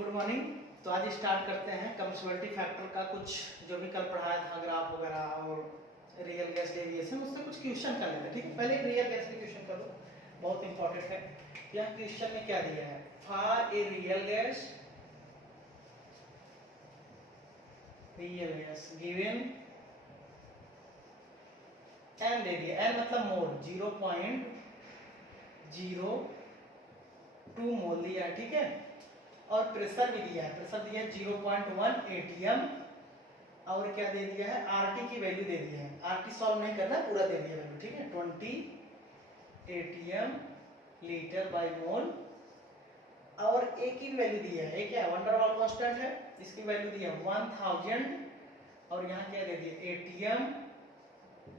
Good morning. तो आज start करते हैं कम्युनिटी फैक्टर का कुछ जो भी कल पढ़ाया था ग्राफ वगैरह और रियल गैस डेविएशन उससे कुछ क्वेश्चन कर लेते हैं। ठीक है, पहले रियल गैस के क्वेश्चन कर लो, बहुत इंपॉर्टेंट है। यहाँ क्वेश्चन में क्या दिया है, for a real gas given n दे दिया, एन मतलब मोल 0.02 मोल दिया है। ठीक है, और प्रेशर भी दिया है, प्रेशर दिया है 0.1 atm और क्या दे दिया है, आरटी की वैल्यू दे दी है। आरटी सॉल्व नहीं करना, पूरा दे दिया वैल्यू। ठीक है, 20 atm लीटर बाय मोल और ए की वैल्यू दी है, ए क्या है, वंडरवाल कांस्टेंट है, इसकी वैल्यू दी है 1000 और यहाँ क्या दे दिया atm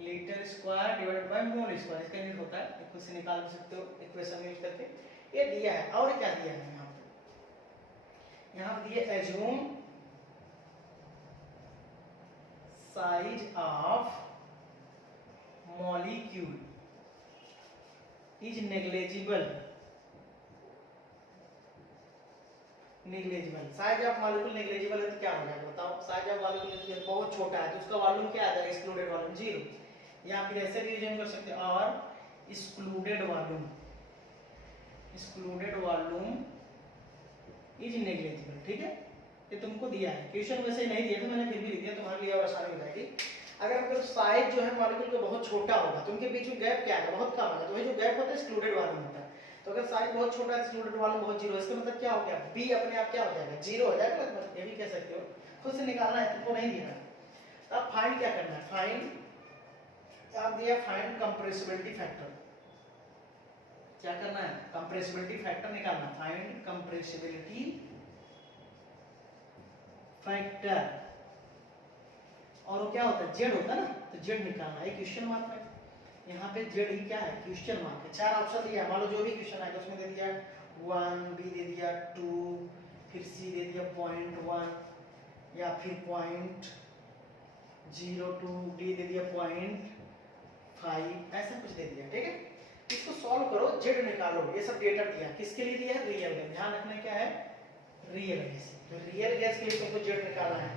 litre square divided by mole square. इसका यूज होता है, खुद से निकाल सकते हो इक्वेशन यूज करके। ये दिया है और क्या दिया है, यहाँ पे दिए assume size of molecule is negligible. Size of molecule negligible है तो क्या हो जाएगा बताओ, साइज ऑफ मॉलिक्यूल बहुत छोटा है तो उसका वॉल्यूम क्या आ जाएगा, एक्सक्लूडेड वॉल्यूम 0। या फिर ऐसे भी यूज कर सकते हैं, और एक्सक्लूडेड वॉल्यूम इज नेग्लिजिबल। ठीक है, ये तुमको दिया है, क्वेश्चन वैसे नहीं दिया था, मैंने फिर भी लिख दिया तुम्हारे लिए और आसानी हो जाएगी। अगर साइज जो है मॉलिक्यूल का बहुत छोटा होगा तो उनके बीच में गैप क्या है, बहुत कम होगा, तो वही जो गैप होता है एक्सक्लूडेड वॉल्यूम होता है। तो अगर साइज बहुत छोटा है, एक्सक्लूडेड वॉल्यूम बहुत 0 है, इसका मतलब क्या हो गया, बी अपने आप क्या हो जाएगा, 0 हो जाएगा। मतलब ये भी कह सकते हो, खुद से निकालना है, तुमको नहीं दिया है। तो अब फाइंड क्या करना है, फाइंड आप दिया फाइंड कंप्रेसिबिलिटी फैक्टर। क्या करना है, कंप्रेसिबिलिटी फैक्टर निकालना, फाइंड कंप्रेसिबिलिटी फैक्टर। और वो क्या होता है, जेड होता है ना, तो जेड निकालना है, क्वेश्चन मार्क है यहाँ पे, जेड ही क्या है, क्वेश्चन मार्क है। 4 ऑप्शन दिया है, मान लो जो भी क्वेश्चन आएगा उसमें दे दिया 1, बी दे दिया 2, फिर सी दे दिया 0.1 या फिर 0.02, डी दे दिया 0.5, ऐसा कुछ दे दिया। ठीक है, इसको सॉल्व करो, जेड निकालो, ये सब डेटा दिया, किसके लिए दिया है, रियल गैस। ध्यान रखना क्या है, रियल गैस। तो रियल गैस के लिए तुमको जेड निकालना है,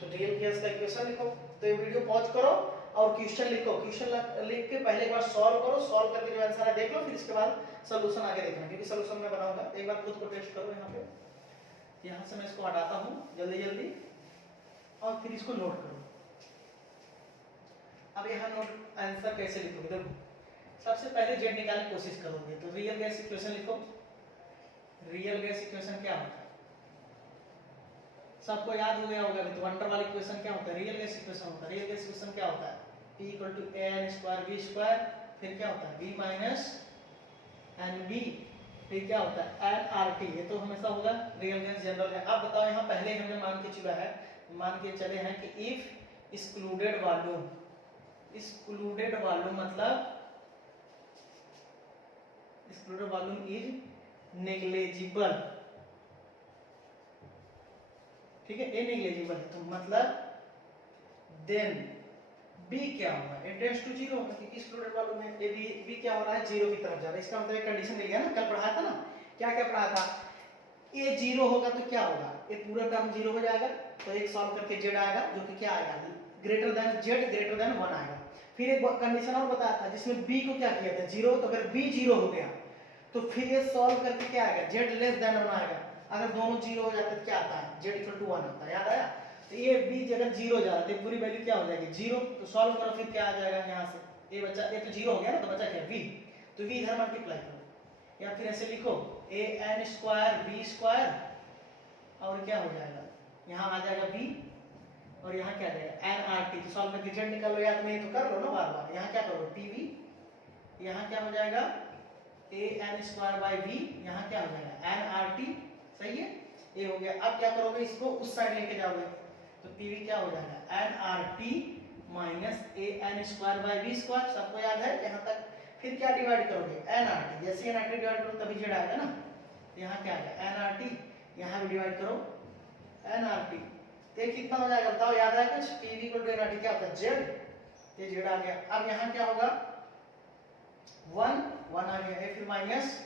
तो रियल गैस का इक्वेशन लिखो। तो ये वीडियो पॉज करो और क्वेश्चन लिखो, क्वेश्चन लिख के पहले एक बार सॉल्व करो, सॉल्व करके जो आंसर है देख लो, फिर इसके बाद सॉल्यूशन आगे देखना, क्योंकि सॉल्यूशन मैं बनाऊंगा। एक बार खुद को टेस्ट करो, यहाँ से मैं इसको हटाता हूँ जल्दी और फिर इसको नोट करो। अब यहाँ नोट आंसर कैसे लिखोगे, देखो सबसे पहले जेड निकालने की कोशिश करोगे तो रियल गैस इक्वेशन लिखो। रियल गैस इक्वेशन क्या होता है, सबको याद हो गया होगा, तो वंडर वाली इक्वेशन क्या होता है, रियल गैस इक्वेशन होता है। रियल गैस इक्वेशन क्या होता है, P = n² फिर क्या होता है V - NB, फिर क्या होता है nRT। ये तो हमेशा होगा, रियल गैस जनरल है। अब बताओ, यहाँ पहले हमने मान के चले हैं कि इफ एक्सक्लूडेड वॉल्यूम मतलब एक्सक्लूडेड वॉल्यूम इज नेग्लिजिबल। ठीक है, ए नेग्लिजिबल है तो मतलब देन बी क्या होगा, इट टेंड्स टू 0, क्योंकि एक्सक्लूडेड वॉल्यूम है, ए बी क्या हो रहा है, 0 की तरफ जा रहा है। इसका मतलब एक कंडीशन मिल गया ना, कल पढ़ाया था ना, क्या पढ़ाया था, ए 0 होगा तो क्या होगा, ये पूरा टर्म 0 हो जाएगा, तो एक सॉल्व करके जेड आएगा जो कि क्या आएगा, greater than Z greater than 1 आएगा। फिर एक कंडीशन और बताया था जिसमें बी को क्या किया था 0, तो अगर बी 0 हो गया तो फिर ये सॉल्व करके क्या आएगा, जेड लेस देन 1 आएगा। अगर दोनों 0 हो जाते तो क्या आता है, z = 1 आता है, याद आया। तो ये b जगह 0 जा रहा है तो पूरी वैल्यू क्या हो जाएगी 0, तो सॉल्व करो, फिर क्या आ जाएगा यहाँ से, ये बच्चा, ये तो 0 हो गया ना, तो बचा क्या v, तो v इधर मल्टीप्लाई करो, या फिर ऐसे लिखो an² और क्या हो जाएगा, यहाँ आ जाएगा v और यहाँ क्या आ जाएगा nRT। तो सॉल्व करके z निकालो, याद नहीं तो कर लो ना बार बार। यहाँ क्या करो pv, यहाँ क्या हो जाएगा an²/v, यहाँ क्या हो जाएगा nRT। सही है, ये हो गया। अब क्या करोगे, इसको उस साइड लेके जाओगे तो pv क्या हो जाएगा nRT - an²/v², सबको याद है यहाँ तक। फिर क्या डिवाइड करोगे nRT, जैसे nRT डिवाइड करो तभी जेड आएगा ना, तो यहाँ क्या आएगा nRT, यहाँ भी डिवाइड करो nRT, तो ये कितना हो जाएगा बताओ, याद है कुछ, pv = nRT क्या होता है जेड, ये जेड आ गया। अब यहाँ क्या होगा 1 आ गया, फिर माइनस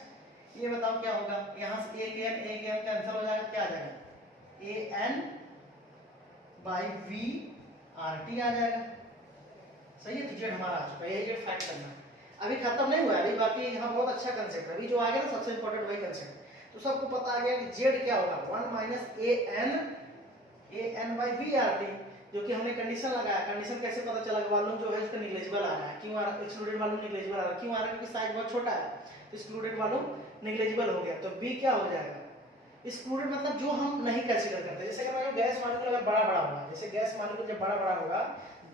ये बताओ क्या होगा, यहाँ से ए के एन कैंसिल हो जाएगा, क्या आ जाएगा a N by V R T आ जाएगा। सही है, तो जेड हमारा आ चुका है, यही जेड फाइंड करना है। अभी खत्म नहीं हुआ है अभी, बाकी यहाँ बहुत अच्छा कंसेप्ट है। अभी जो आ गया ना सबसे इंपॉर्टेंट वही कंसेप्ट। तो सबको पता आ गया कि जेड क्या होगा 1 minus A N by V R T, जो कि हमने कंडीशन लगाया। कंडीशन कैसे पता चला, वॉल्यूम जो है उसका निग्लेजिबल आ रहा है। क्यों आ रहा है, एक्सक्लूडेड वॉल्यूम निग्लेजिबल आ रहा है। क्यों आ रहा है, क्योंकि साइज बहुत छोटा है, तो एक्सक्लूडेड वॉल्यूम निग्लेजिबल हो गया। तो बी क्या हो जाएगा, एक्सक्लूडेड मतलब जो हम नहीं कंसीडर करते। जैसे कि गैस मॉलिक्यूल अगर बड़ा बड़ा होगा, जैसे गैस मॉलिक्यूल जब बड़ा बड़ा होगा,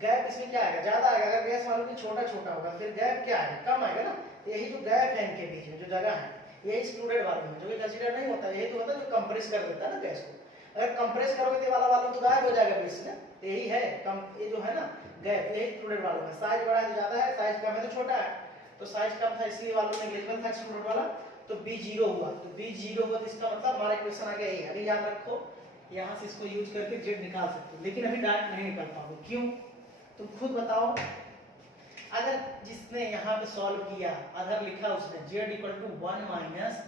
गैप इसमें क्या आएगा, ज्यादा आएगा। अगर गैस मॉलिक्यूल छोटा छोटा होगा फिर गैप क्या आएगा, कम आएगा ना। तो यही जो गैप है इनके बीच में जो जगह है, यही एक्सक्लूडेड वॉल्यूम है, जो कि कंसीडर नहीं होता। यही तो होता है जो कंप्रेस कर देता है ना गैस को। अगर कंप्रेस करोगे तो वाला वॉल्यूम तो गायब हो जाएगा बीच से। यही है कम, ये जो है ना गैप, यही एक्सक्लूडेड वॉल्यूम है। साइज बड़ा है तो ज्यादा है, साइज कम है तो छोटा है। तो साइज कम था इसलिए वॉल्यूम नेग्लिजिबल था एक्सक्लूडेड वाला, तो बी जीरो हुआ। तो बी जीरो हुआ तो इसका मतलब हमारा इक्वेशन आ गया यही है। अभी याद रखो, यहाँ से इसको यूज करके जेड निकाल सकते हो, लेकिन अभी डायरेक्ट नहीं निकाल पाओगे। क्यों, तुम खुद बताओ। अगर जिसने यहाँ पे सॉल्व किया, अगर लिखा उसने z equal to 1 minus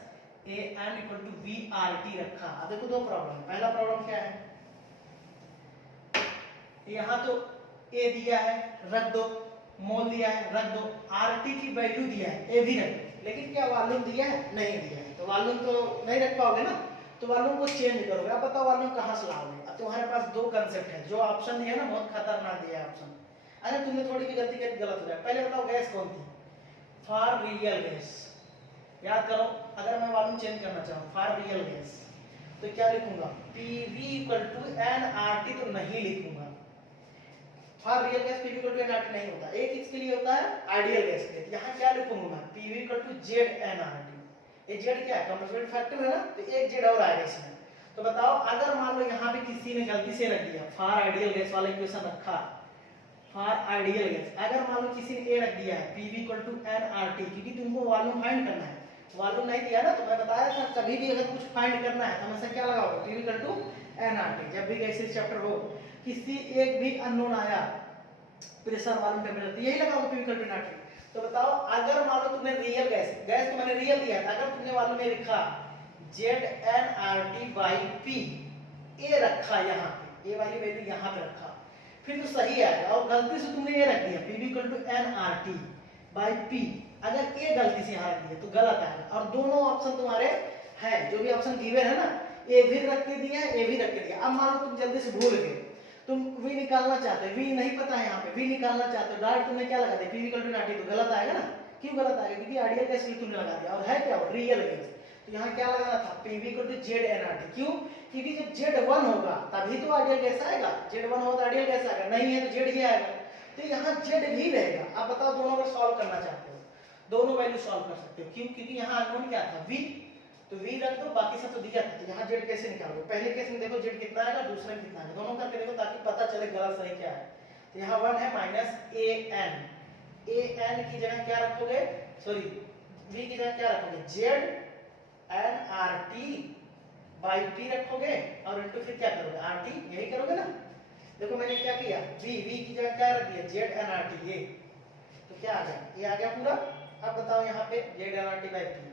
A N equal to V R T रखा। अब देखो दो प्रॉब्लम। पहला प्रॉब्लम क्या है, यहाँ तो ए दिया है रख दो, मोल दिया है रख दो, आर टी की वैल्यू दिया है ए भी रख दो, लेकिन क्या वॉल्यूम दिया है, नहीं दिया है। तो वॉल्यूम तो नहीं रख पाओगे ना, तो वॉल्यूम को चेंज करोगे। अब बताओ वॉल्यूम कहाँ से लाओगे। अब तुम्हारे पास दो कंसेप्ट है, जो ऑप्शन दिया है ना बहुत खतरनाक दिया है ऑप्शन। अगर तुमने थोड़ी भी गलती की गलत हो जाए। पहले बताओ गैस कौन थी, फॉर रियल गैस। याद करो, अगर मैं वॉल्यूम चेंज करना चाहूँ फॉर रियल गैस तो क्या लिखूंगा, PV equal to N R T, तो नहीं लिखूंगा for real gas. PV equal to N R T नहीं होता, एक किसके लिए होता है, आइडियल गैस के लिए। यहाँ क्या लिखूंगा मैं, PV equal to Z N R T. ये जेड क्या है, कंप्रेसिबल फैक्टर है ना, तो एक जेड और आएगा इसमें। तो बताओ अगर मान लो यहाँ पे किसी ने गलती से रख दिया फॉर आइडियल गैस वाला इक्वेशन रखा, फॉर आइडियल गैस, अगर मान लो किसी ने ए रख दिया है PV equal to N R T, क्योंकि तुमको वॉल्यूम फाइंड करना है। वॉल्यूम नहीं दिया ना, तो मैं बताया था कभी भी अगर कुछ फाइंड करना है तो हमेशा क्या लगाओगे, PV equal to N R T. जब भी गैसेस चैप्टर हो, किसी एक भी अननोन आया, प्रेशर वॉल्यूम टेंपरेचर, यही लगाओगे PV equal to N R T. तो बताओ अगर मान लो तुमने रियल गैस, गैस तो मैंने रियल दिया था, अगर तुमने वॉल्यूम में लिखा Z N R T by P, a रखा यहाँ पे, ए वाली वैल्यू यहाँ पे रखा, फिर तो सही आएगा। और गलती से तुमने ये रख दिया PV equal to N R T by P, अगर ये गलती से यहाँ रख दिया तो गलत आएगा। और दोनों ऑप्शन तुम्हारे है, जो भी ऑप्शन गिवन है ना, ए भी रख के दिया है, ए भी रख के दिया। अब मान लो तुम जल्दी से भूल गए, तुम वी निकालना चाहते हो, वी नहीं पता है यहाँ पे, वी निकालना चाहते हो, डायरेक्ट तुमने क्या लगा दिया PV equal to N R T, तो गलत आएगा ना। क्यों गलत आएगा, क्योंकि आइडियल गैस के लिए तुमने लगा दिया, और है क्या रियल गैस। तो यहाँ क्या लगाना था, PV equal to Z N R T. क्यों, क्योंकि जब Z1 होगा तभी तो आइडियल गैस आएगा, Z1 होगा तो आइडियल गैस आएगा, नहीं है तो Z ही आएगा। तो यहाँ Z भी रहेगा। अब बताओ दोनों को सॉल्व करना चाहते हो, दोनों वैल्यू सॉल्व कर सकते हो। क्यों, क्योंकि यहाँ अननोन क्या था, V, तो V रख दो, बाकी सब तो दिया था। तो यहाँ Z कैसे निकालोगे, पहले केस में देखो Z कितना आएगा, दूसरे में कितना आएगा, दोनों करके देखो ताकि पता चले गलत सही क्या है। तो यहाँ 1 है minus A N, A N की जगह क्या रखोगे, सॉरी V की जगह क्या रखोगे, Z N R T by T रखोगे, और इनटू फिर क्या करोगे आर टी, यही करोगे ना। देखो मैंने क्या किया, वी की जगह क्या रख दिया, जेड एन आर टी, ये तो क्या आ गया, ये आ गया पूरा। अब बताओ यहाँ पे Z N R T by T,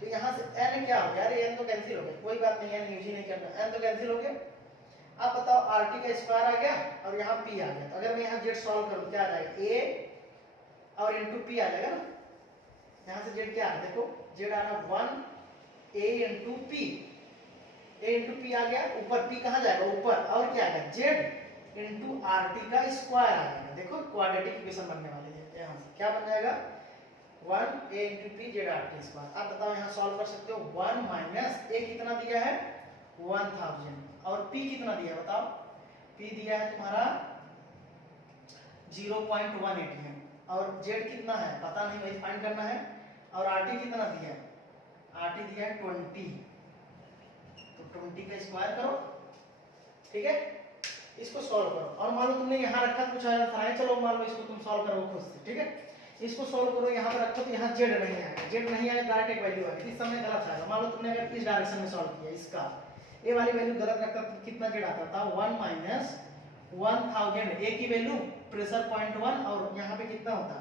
तो यहाँ से एन क्या हो गया, अरे एन तो कैंसिल हो गया, कोई बात नहीं, एन यूज ही नहीं करना, एन तो कैंसिल हो गया। अब बताओ आर टी का स्क्वायर आ गया और यहाँ पी आ गया। तो अगर मैं यहाँ जेड सॉल्व करूँ क्या आ जाएगा, ए और इंटू पी आ जाएगा ना। यहाँ से जेड क्या आ रहा है, देखो जेड आ रहा 1 a into P, A into P आ गया, ऊपर पी कहाँ जाएगा ऊपर, और क्या आ गया जेड इंटू आर टी का स्क्वायर आ जाएगा। देखो क्वाड्रेटिक इक्वेशन बनने वाली है, यहाँ से क्या बन जाएगा 1 a into P Z R T square. अब बताओ यहाँ सॉल्व कर सकते हो, 1 माइनस ए कितना दिया है 1000 और पी कितना दिया है बताओ, पी दिया है तुम्हारा 0.180 है, और जेड कितना है पता नहीं, वही फाइंड करना है। और आर टी कितना दिया है, आर टी दिया है 20, तो 20 का स्क्वायर करो, ठीक है, इसको सॉल्व करो। और मान लो तुमने यहाँ रखा कुछ आंसर है, चलो मान लो इसको तुम सॉल्व करो खुद से, ठीक है, इसको सॉल्व करो, यहाँ पर रखो तो यहाँ जेड नहीं आएगा, जेड नहीं आएगा डायरेक्ट एक वैल्यू आएगी, इस समय गलत आएगा। मान लो तुमने अगर इस डायरेक्शन में सॉल्व किया, इसका ए वाली वैल्यू गलत रखता तो कितना जेड आता था 1 माइनस 1000, ए की वैल्यू प्रेशर 0.1 और यहाँ पे कितना होता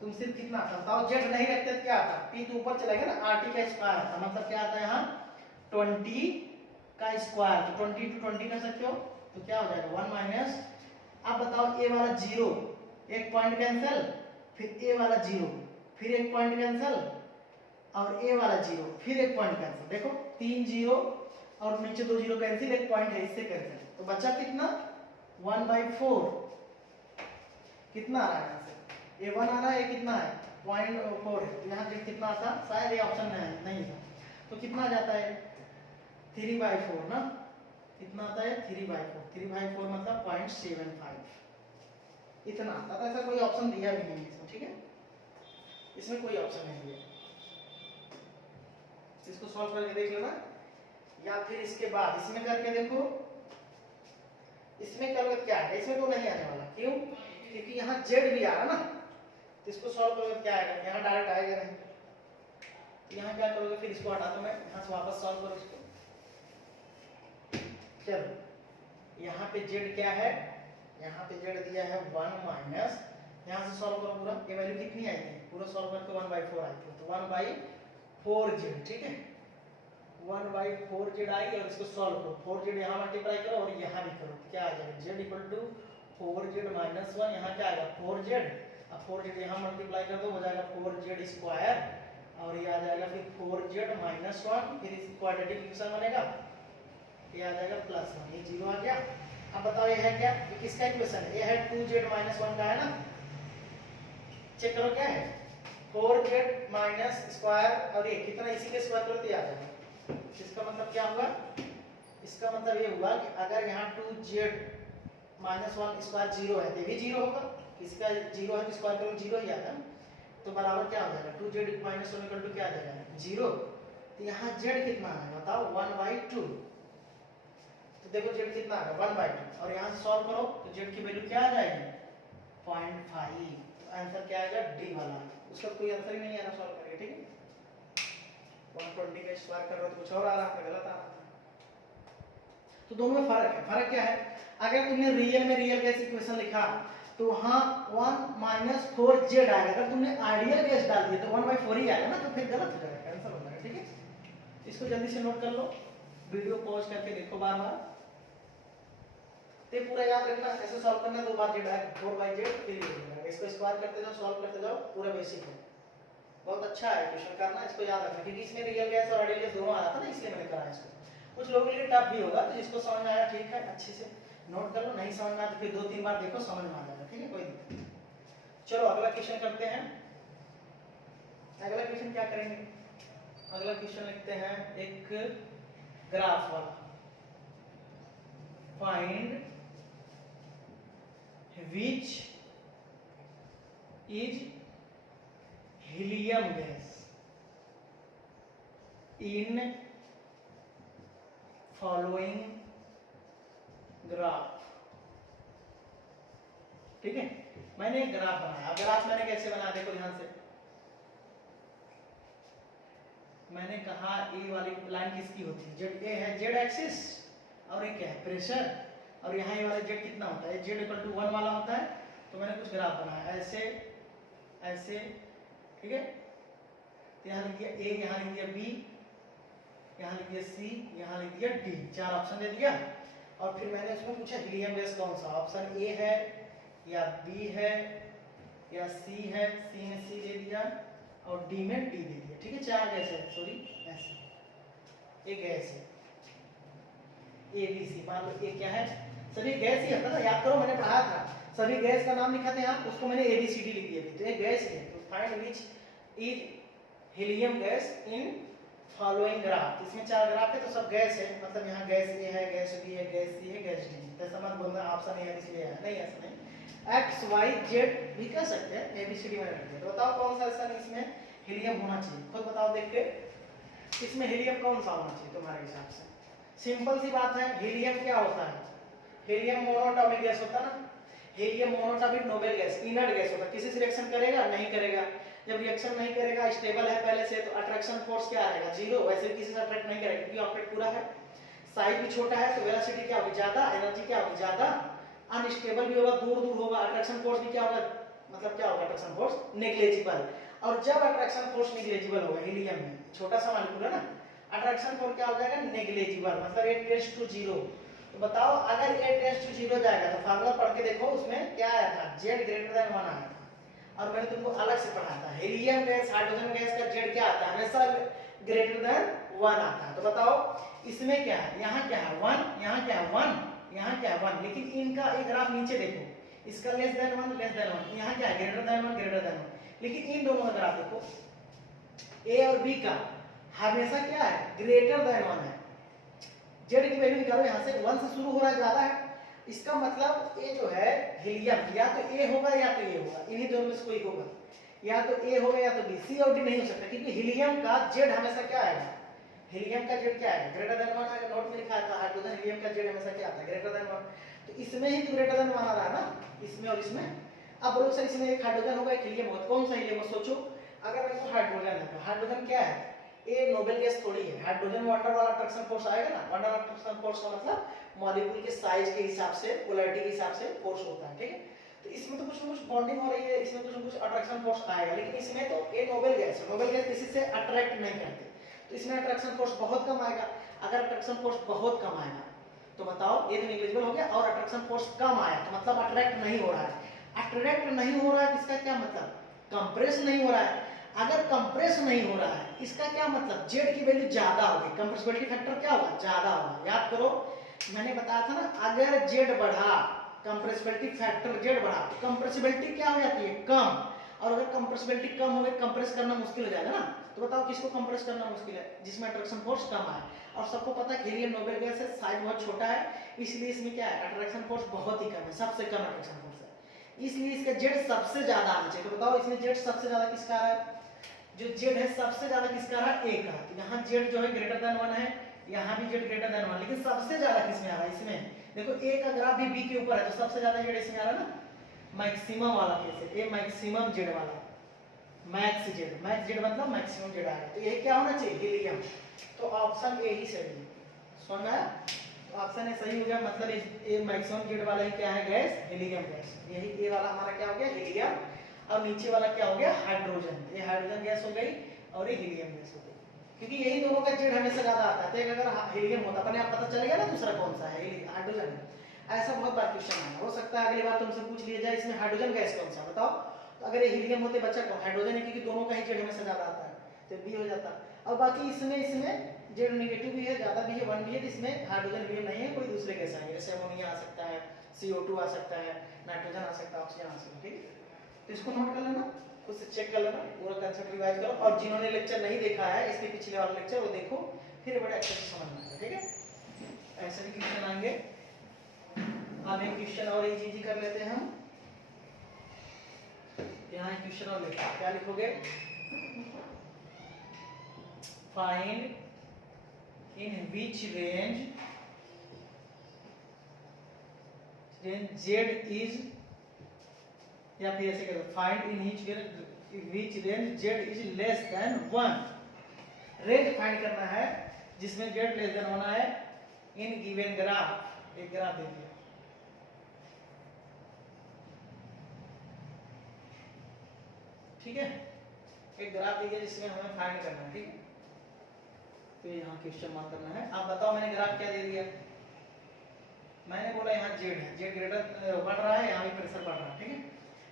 तुम सिर्फ कितना आता बताओ, जेड नहीं रखते तो क्या आता, पी तो ऊपर चला गया ना, आर टी का स्क्वायर आता, मतलब क्या आता है यहाँ 20 का स्क्वायर, तो 20 to 20 कर सकते हो, तो क्या हो जाएगा 1 माइनस, अब बताओ ए वाला 0, एक पॉइंट कैंसिल, फिर ए वाला 0, फिर एक पॉइंट कैंसिल, और ए वाला 0, फिर एक पॉइंट कैंसिल, देखो 3 0 और नीचे 2 0 कैंसिल, एक पॉइंट है इससे कैंसिल, तो बचा कितना 1/4, कितना आ रहा है यहाँ से, a1 आ रहा है, ये कितना है 0.4 है, तो यहाँ जेड कितना आता, शायद ये ऑप्शन नहीं था, तो कितना आ जाता है 3/4 ना, कितना आता है 3/4, 3/4 मतलब 0.75, इतना आता था, ऐसा कोई ऑप्शन दिया भी नहीं इसमें, ठीक है, इसमें कोई ऑप्शन नहीं दिया, इसको सॉल्व करके देख लेना, या फिर इसके बाद इसमें करके देखो, इसमें करोगे क्या है, इसमें तो नहीं आने वाला, क्यों, क्योंकि यहाँ जेड भी आ रहा ना, तो इसको सॉल्व करोगे क्या आएगा, यहाँ डायरेक्ट आएगा नहीं, तो यहाँ क्या करोगे, फिर इसको हटा दो, मैं यहाँ से वापस सॉल्व करो इसको, चलो यहाँ पे जेड क्या है, यहाँ पे जेड दिया है 1 माइनस, यहाँ से सॉल्व करो पूरा, ये वैल्यू कितनी आई थी, पूरा सॉल्व करके 1/4 आई थी, तो 1/4 जेड, ठीक है 1/4 जेड आई, और इसको सॉल्व करो, 4 जेड यहाँ मल्टीप्लाई करो और यहाँ भी करो, तो क्या आ जाएगा Z equal to 4 Z minus 1, यहाँ क्या आएगा 4 जेड, अब 4 जेड यहाँ मल्टीप्लाई कर दो, हो जाएगा 4 जेड स्क्वायर, और ये आ जाएगा फिर 4 जेड माइनस 1, फिर इस क्वाड्रेटिक इक्वेशन बनेगा, ये आ जाएगा +1, ये 0 आ गया, अब बताओ ये है क्या, ये किसका इक्वेशन है, ये है 2 जेड माइनस 1 का है ना, चेक करो क्या है 4 जेड माइनस स्क्वायर, और ये कितना, इसी के स्क्वायर करो तो आ जाएगा, इसका मतलब क्या हुआ, इसका मतलब ये हुआ कि अगर यहाँ 2z माइनस 1 स्क्वायर 0 है, तो भी 0 होगा, इसका 0 है तो स्क्वायर करो 0 ही आता है, तो बराबर क्या हो जाएगा 2z माइनस 1 इक्वल टू क्या आ जाएगा 0, तो यहाँ z कितना है बताओ 1/2, तो देखो z कितना आ गया 1/2, और यहाँ से सॉल्व करो तो z की वैल्यू क्या आ जाएगी 0.5, तो आंसर क्या आएगा डी वाला, उसका कोई आंसर ही नहीं आ रहा सॉल्व करके, ठीक है 120 का स्क्वायर कर रहा तो कुछ और आ रहा था, गलत आ रहा था, तो दोनों में फर्क है, फर्क क्या है, अगर तुमने रियल में रियल गैस इक्वेशन लिखा तो वहां 1 माइनस 4z आएगा, अगर तुमने आइडियल गैस डाल दिया तो 1/4 ही आएगा ना, तो फिर गलत हो जाएगा, कैंसिल हो जाएगा, ठीक है, इसको जल्दी से नोट कर लो, वीडियो पॉज करके देखो बार बार, तो पूरा याद रखना, ऐसे सॉल्व करना, दो बार z आएगा 4/z, फिर ये हो जाएगा, इसको स्क्वायर करते जाओ, सॉल्व करते जाओ, पूरा बेसिक है, बहुत अच्छा है क्वेश्चन करना, इसको याद रखना, क्योंकि इसमें रियल गैस और आइडियल गैस दोनों आ रहा था ना, इसलिए मैंने करा इसको, कुछ लोगों के लिए टफ भी होगा, तो जिसको समझ में आया ठीक है, अच्छे से नोट कर लो, नहीं समझ में आया तो फिर 2-3 बार देखो, समझ में आ जाएगा, ठीक है, कोई दिक्कत नहीं। चलो अगला क्वेश्चन करते हैं, अगला क्वेश्चन क्या करेंगे, अगला क्वेश्चन लिखते हैं एक ग्राफ वाला, find which is helium gas in following graph, ठीक है, मैंने एक ग्राफ बनाया, ग्राफ मैंने कैसे बनाया देखो ध्यान से, मैंने कहा ए वाली लाइन किसकी होती है, जेड, ए है जेड एक्सिस, और ये क्या है प्रेशर, और यहाँ ये वाला जेड कितना होता है, जेड इक्वल टू 1 वाला होता है, तो मैंने कुछ ग्राफ बनाया ऐसे ऐसे, ठीक है, तो यहाँ लिख दिया ए, यहाँ लिख दिया बी, यहाँ लिख दिया सी, यहाँ लिख दिया डी, 4 ऑप्शन दे दिया, और फिर मैंने उसमें पूछा हीलियम गैस कौन सा, ऑप्शन ए है या बी है या सी है, सी में सी दे दिया और डी में डी दे दिया, ठीक है, 4 गैस है, सॉरी ऐसे एक गैस है ए बी सी, मान लो ए क्या है, सभी गैस ही होता ना, याद करो मैंने पढ़ाया था, सभी गैस का नाम लिखा था यहाँ, उसको मैंने ए बी सी डी लिख दिया, तो ये गैस है, तो find which is helium gas in following graph, इसमें 4 ग्राफ है तो सब गैस है, मतलब यहाँ गैस ए है, गैस बी है, गैस सी है, गैस डी, ऐसा मत बोलना ऑप्शन ए है इसलिए है, नहीं ऐसा नहीं, एक्स वाई जेड भी कह सकते हैं, ए बी सी डी में रखते हैं, तो बताओ कौन सा आंसर इसमें हीलियम होना चाहिए, खुद बताओ देख के, इसमें हीलियम कौन सा होना चाहिए तुम्हारे हिसाब से, सिंपल सी बात है, हीलियम क्या होता है, हीलियम मोनोटॉमिक गैस होता है ना, helium monoatomic noble gas, inert gas होता है, किसी से रिएक्शन करेगा नहीं करेगा, जब रिएक्शन नहीं करेगा स्टेबल है पहले से, तो अट्रैक्शन फोर्स क्या रहेगा 0, वैसे भी किसी से अट्रैक्ट नहीं करेगा क्योंकि ऑब्जेक्ट पूरा है, साइज भी छोटा है तो वेलोसिटी क्या होगी ज्यादा, एनर्जी क्या होगी ज्यादा, अनस्टेबल भी होगा, दूर दूर होगा, अट्रैक्शन फोर्स भी क्या होगा मतलब क्या होगा अट्रैक्शन फोर्स नेग्लिजिबल। और जब अट्रैक्शन फोर्स नेग्लिजिबल होगा हीलियम में, छोटा सा मॉलिक्यूल है ना, अट्रैक्शन फोर्स क्या हो जाएगा नेग्लिजिबल, मतलब it tends to 0। तो बताओ अगर it tends to 0 जाएगा तो फार्मूला पढ़ के देखो, उसमें क्या आया था, Z ग्रेटर देन 1 आया था। और मैंने तुमको अलग से पढ़ाया था हीलियम गैस हाइड्रोजन गैस का Z क्या आता है, हमेशा ग्रेटर देन 1 आता है। तो बताओ इसमें क्या है, यहाँ क्या है 1, यहाँ क्या है 1, यहाँ क्या है 1, लेकिन इनका एक ग्राफ नीचे देखो, इसका लेस देन 1 लेस देन 1, यहाँ क्या है ग्रेटर देन 1 ग्रेटर देन 1, लेकिन इन दोनों का ग्राफ देखो A और B का हमेशा क्या है ग्रेटर देन 1 है। जेड की वैल्यू निकालो, यहाँ से 1 से शुरू हो रहा है, ज्यादा है, इसका मतलब ये जो है हीलियम या तो A होगा या तो A होगा, इन्हीं दोनों में से कोई होगा, या तो A होगा या तो B, C और D नहीं हो सकता, क्योंकि हीलियम का जेड हमेशा क्या आएगा, हीलियम का जेड क्या आएगा ग्रेटर देन 1 आएगा। नोट में लिखा था हाइड्रोजन हीलियम का जेड हमेशा क्या आता है ग्रेटर देन 1, तो इसमें ही तो ग्रेटर देन 1 आ रहा है ना, इसमें और इसमें। अब बोलो सर इसमें एक हाइड्रोजन होगा एक हीलियम होगा, कौन सा हीलियम है सोचो। अगर मैं हाइड्रोजन है तो हाइड्रोजन क्या है, ये नोबेल गैस थोड़ी है, हाइड्रोजन वाटर वाला अट्रैक्शन फोर्स आएगा ना, वाटर अट्रैक्शन फोर्स का मतलब मॉलिक्यूल के साइज के हिसाब से पोलैरिटी के हिसाब से फोर्स होता है, ठीक है। तो इसमें तो कुछ ना कुछ बॉन्डिंग हो रही है, इसमें कुछ ना कुछ अट्रैक्शन फोर्स आएगा, लेकिन इसमें तो ये नोबेल गैस है, नोबेल गैस किसी से अट्रैक्ट नहीं करते, तो इसमें अट्रैक्शन फोर्स बहुत कम आएगा। अगर अट्रैक्शन फोर्स बहुत कम आएगा तो बताओ ये तो नेग्लिजिबल हो गया, और अट्रैक्शन फोर्स कम आया तो मतलब अट्रैक्ट नहीं हो रहा है। अट्रैक्ट नहीं हो रहा है इसका क्या मतलब, कंप्रेस नहीं हो रहा है। अगर कंप्रेस नहीं हो रहा है इसका क्या मतलब, जेड की वैल्यू ज्यादा होगी, कंप्रेसिबिलिटी फैक्टर क्या होगा ज्यादा होगा। याद करो मैंने बताया था ना, अगर जेड बढ़ा कंप्रेसिबिलिटी फैक्टर जेड बढ़ा तो कंप्रेसिबिलिटी क्या हो जाती है कम, और अगर कंप्रेसिबिलिटी कम हो गई कंप्रेस करना मुश्किल हो जाएगा ना। तो बताओ किसको कंप्रेस करना मुश्किल है, जिसमें अट्रैक्शन फोर्स कम है। और सबको पता है हीलियम नोबेल गैस है, साइज बहुत छोटा है, इसलिए इसमें क्या है अट्रैक्शन फोर्स बहुत ही कम है, सबसे कम अट्रैक्शन फोर्स है, इसलिए इसका जेड सबसे ज्यादा आना चाहिए। तो बताओ इसमें जेड सबसे ज्यादा किसका आ रहा है, जो जेड है सबसे ज्यादा किसका रहा है, ए का। तो यहाँ जेड जो है ग्रेटर देन 1 है, यहाँ भी जेड ग्रेटर देन 1, लेकिन सबसे ज्यादा किसमें आ रहा है, इसमें देखो ए का ग्राफ भी बी के ऊपर है, तो सबसे ज्यादा जेड इसमें आ रहा है ना, मैक्सिमम वाला केस है, ए मैक्सिमम जेड वाला, मैक्स जेड, मैक्स जेड मतलब मैक्सिमम जेड आएगा, तो ये क्या होना चाहिए हीलियम। तो ऑप्शन ए ही सही है, सुन रहा है, तो ऑप्शन ए सही हो गया, मतलब ये मैक्सिमम जेड वाला ही क्या है गैस, हीलियम गैस, यही ए वाला हमारा क्या हो गया हीलियम, और नीचे वाला क्या हो गया हाइड्रोजन, ये हाइड्रोजन गैस हो गई और ये हीलियम गैस हो गई, क्योंकि यही दोनों का जेड हमेशा ज्यादा आता है। तो अगर हीलियम होता अपने आप पता चलेगा ना दूसरा कौन सा है, हाइड्रोजन है। ऐसा बहुत बार क्वेश्चन आया, हो सकता है अगली बार तुमसे पूछ लिया जाए इसमें हाइड्रोजन गैस कौन सा बताओ, तो अगर ये हीलियम होते बच्चा कौन हाइड्रोजन है, क्योंकि दोनों का ही जेड हमेशा ज्यादा आता है, तो बी हो जाता। और बाकी इसमें जेड नेगेटिव भी है, ज्यादा भी है, 1 भी है, तो इसमें हाइड्रोजन हीलियम नहीं है, कोई दूसरे गैस आएंगे, जैसे अमोनिया आ सकता है, CO2 आ सकता है, नाइट्रोजन आ सकता है, ऑक्सीजन आ सकता है, ठीक है। तो इसको नोट कर लेना, खुद से चेक कर लेना, पूरा कंसेप्ट रिवाइज करो, और जिन्होंने लेक्चर नहीं देखा है इसके पिछले वाला लेक्चर वो देखो, फिर बड़े अच्छे से समझ में आएगा, ठीक है। ऐसे भी क्वेश्चन आएंगे। अब एक क्वेश्चन और इजी कर लेते हैं हम, यहाँ एक क्वेश्चन और लेते हैं, क्या लिखोगे, find in which range Z is, या फिर ऐसे करो find in which range Z is less than 1। Range find करना है जिसमें Z लेस देन 1 है, इन गिवन ग्राफ, एक ग्राफ दे दिया, ठीक है, एक ग्राफ दिया जिसमें हमें फाइंड करना है, ठीक है। तो यहाँ क्वेश्चन मार्क करना है। आप बताओ मैंने ग्राफ क्या दे दिया, मैंने बोला यहाँ जेड है, जेड ग्रेटर बढ़ रहा है, यहाँ भी प्रेशर बढ़ रहा है, ठीक है।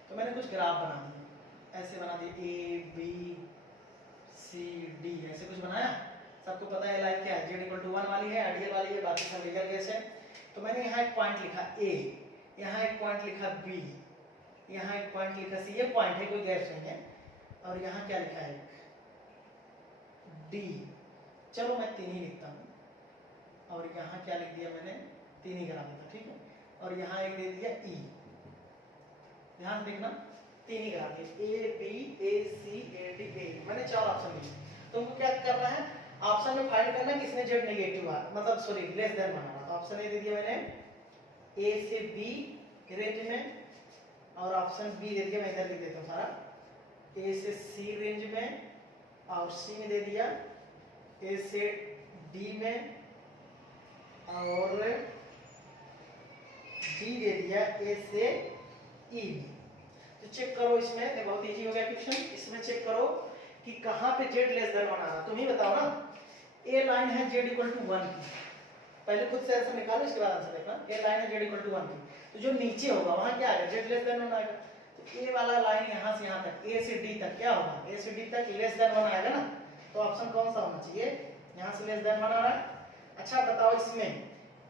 तो मैंने कुछ ग्राफ बना दिया, ऐसे बना दिए ए बी सी डी, ऐसे कुछ बनाया। सबको पता है लाइन क्या है, जेड इक्वल टू 1 वाली है, आइडियल वाली है, बाकी सब रियल गैस है। तो मैंने यहाँ एक पॉइंट लिखा ए, यहाँ एक पॉइंट लिखा बी, यहाँ एक पॉइंट लिखा सी, ये पॉइंट है कोई गैस नहीं है, और यहाँ क्या लिखा है डी, चलो मैं 3 ही लिखता हूँ, और यहाँ क्या लिख दिया मैंने 3 ही ग्राफ था, ठीक है। और यहाँ एक दे दिया ई, ध्यान देखना 3 ही ग्राफ है, A B A C A D A, मैंने 4 ऑप्शन दिए। तुमको क्या करना है, ऑप्शन में फाइंड करना किसने जेड नेगेटिव आ, मतलब सॉरी लेस देन बना रहा, तो ऑप्शन ए दे दिया मैंने ए से बी रेंज में, और ऑप्शन बी दे दिया, मैं इधर लिख देता हूँ सारा, ए से सी रेंज में, और सी में दे दिया ए से डी में, और डी दे दिया ए से ई में। तो चेक करो इसमें, ये बहुत इजी हो गया क्वेश्चन। इसमें चेक करो कि कहाँ पे z लेस देन 1 आ रहा, तुम ही बताओ ना। ए लाइन है z इक्वल टू 1 की, पहले खुद से आंसर निकालो, इसके बाद आंसर देखना। ए लाइन है z इक्वल टू 1 की, तो जो नीचे होगा वहां क्या आएगा, z लेस देन 1 आएगा। तो ए वाला लाइन यहाँ से यहाँ तक, ए से डी तक क्या होगा, ए से डी तक लेस देन 1 आएगा ना। तो ऑप्शन कौन सा होना चाहिए, यहाँ से लेस देन 1 आ रहा है। अच्छा बताओ इसमें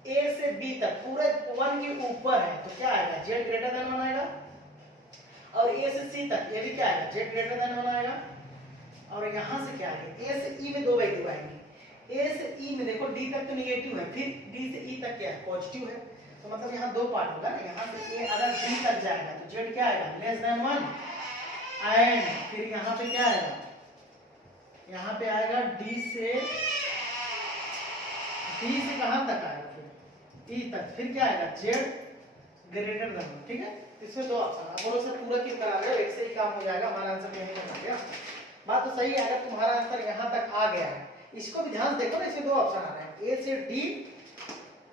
ए से बी तक पूरे 1 के ऊपर है, तो क्या आएगा, z ग्रेटर देन 1 आएगा। और ए से सी तक ये भी क्या आएगा, z ग्रेटर देन 1 आएगा। और यहाँ से क्या आएगा, ए से ई में दो वैल्यू आएंगी। ए से ई में देखो डी तक तो नेगेटिव है, फिर डी से ई तक क्या है, पॉजिटिव है। तो मतलब यहाँ दो पार्ट होगा ना, यहाँ से ए अगर डी तक जाएगा तो z क्या आएगा, लेस देन 1। एंड फिर यहाँ पे क्या आएगा, यहाँ पे आएगा डी से कहां तक आएगा, फिर ई तक, फिर क्या आएगा, z ग्रेटर देन 1। ठीक है, इसमें दो ऑप्शन है। बोलो सर पूरा क्यों करा रहे हो, एक से ही काम हो जाएगा, हमारा आंसर यही बना गया। बात तो सही है, अगर तुम्हारा आंसर यहाँ तक आ गया है, इसको भी ध्यान देखो ना, इसमें दो ऑप्शन आ रहे हैं, ए से डी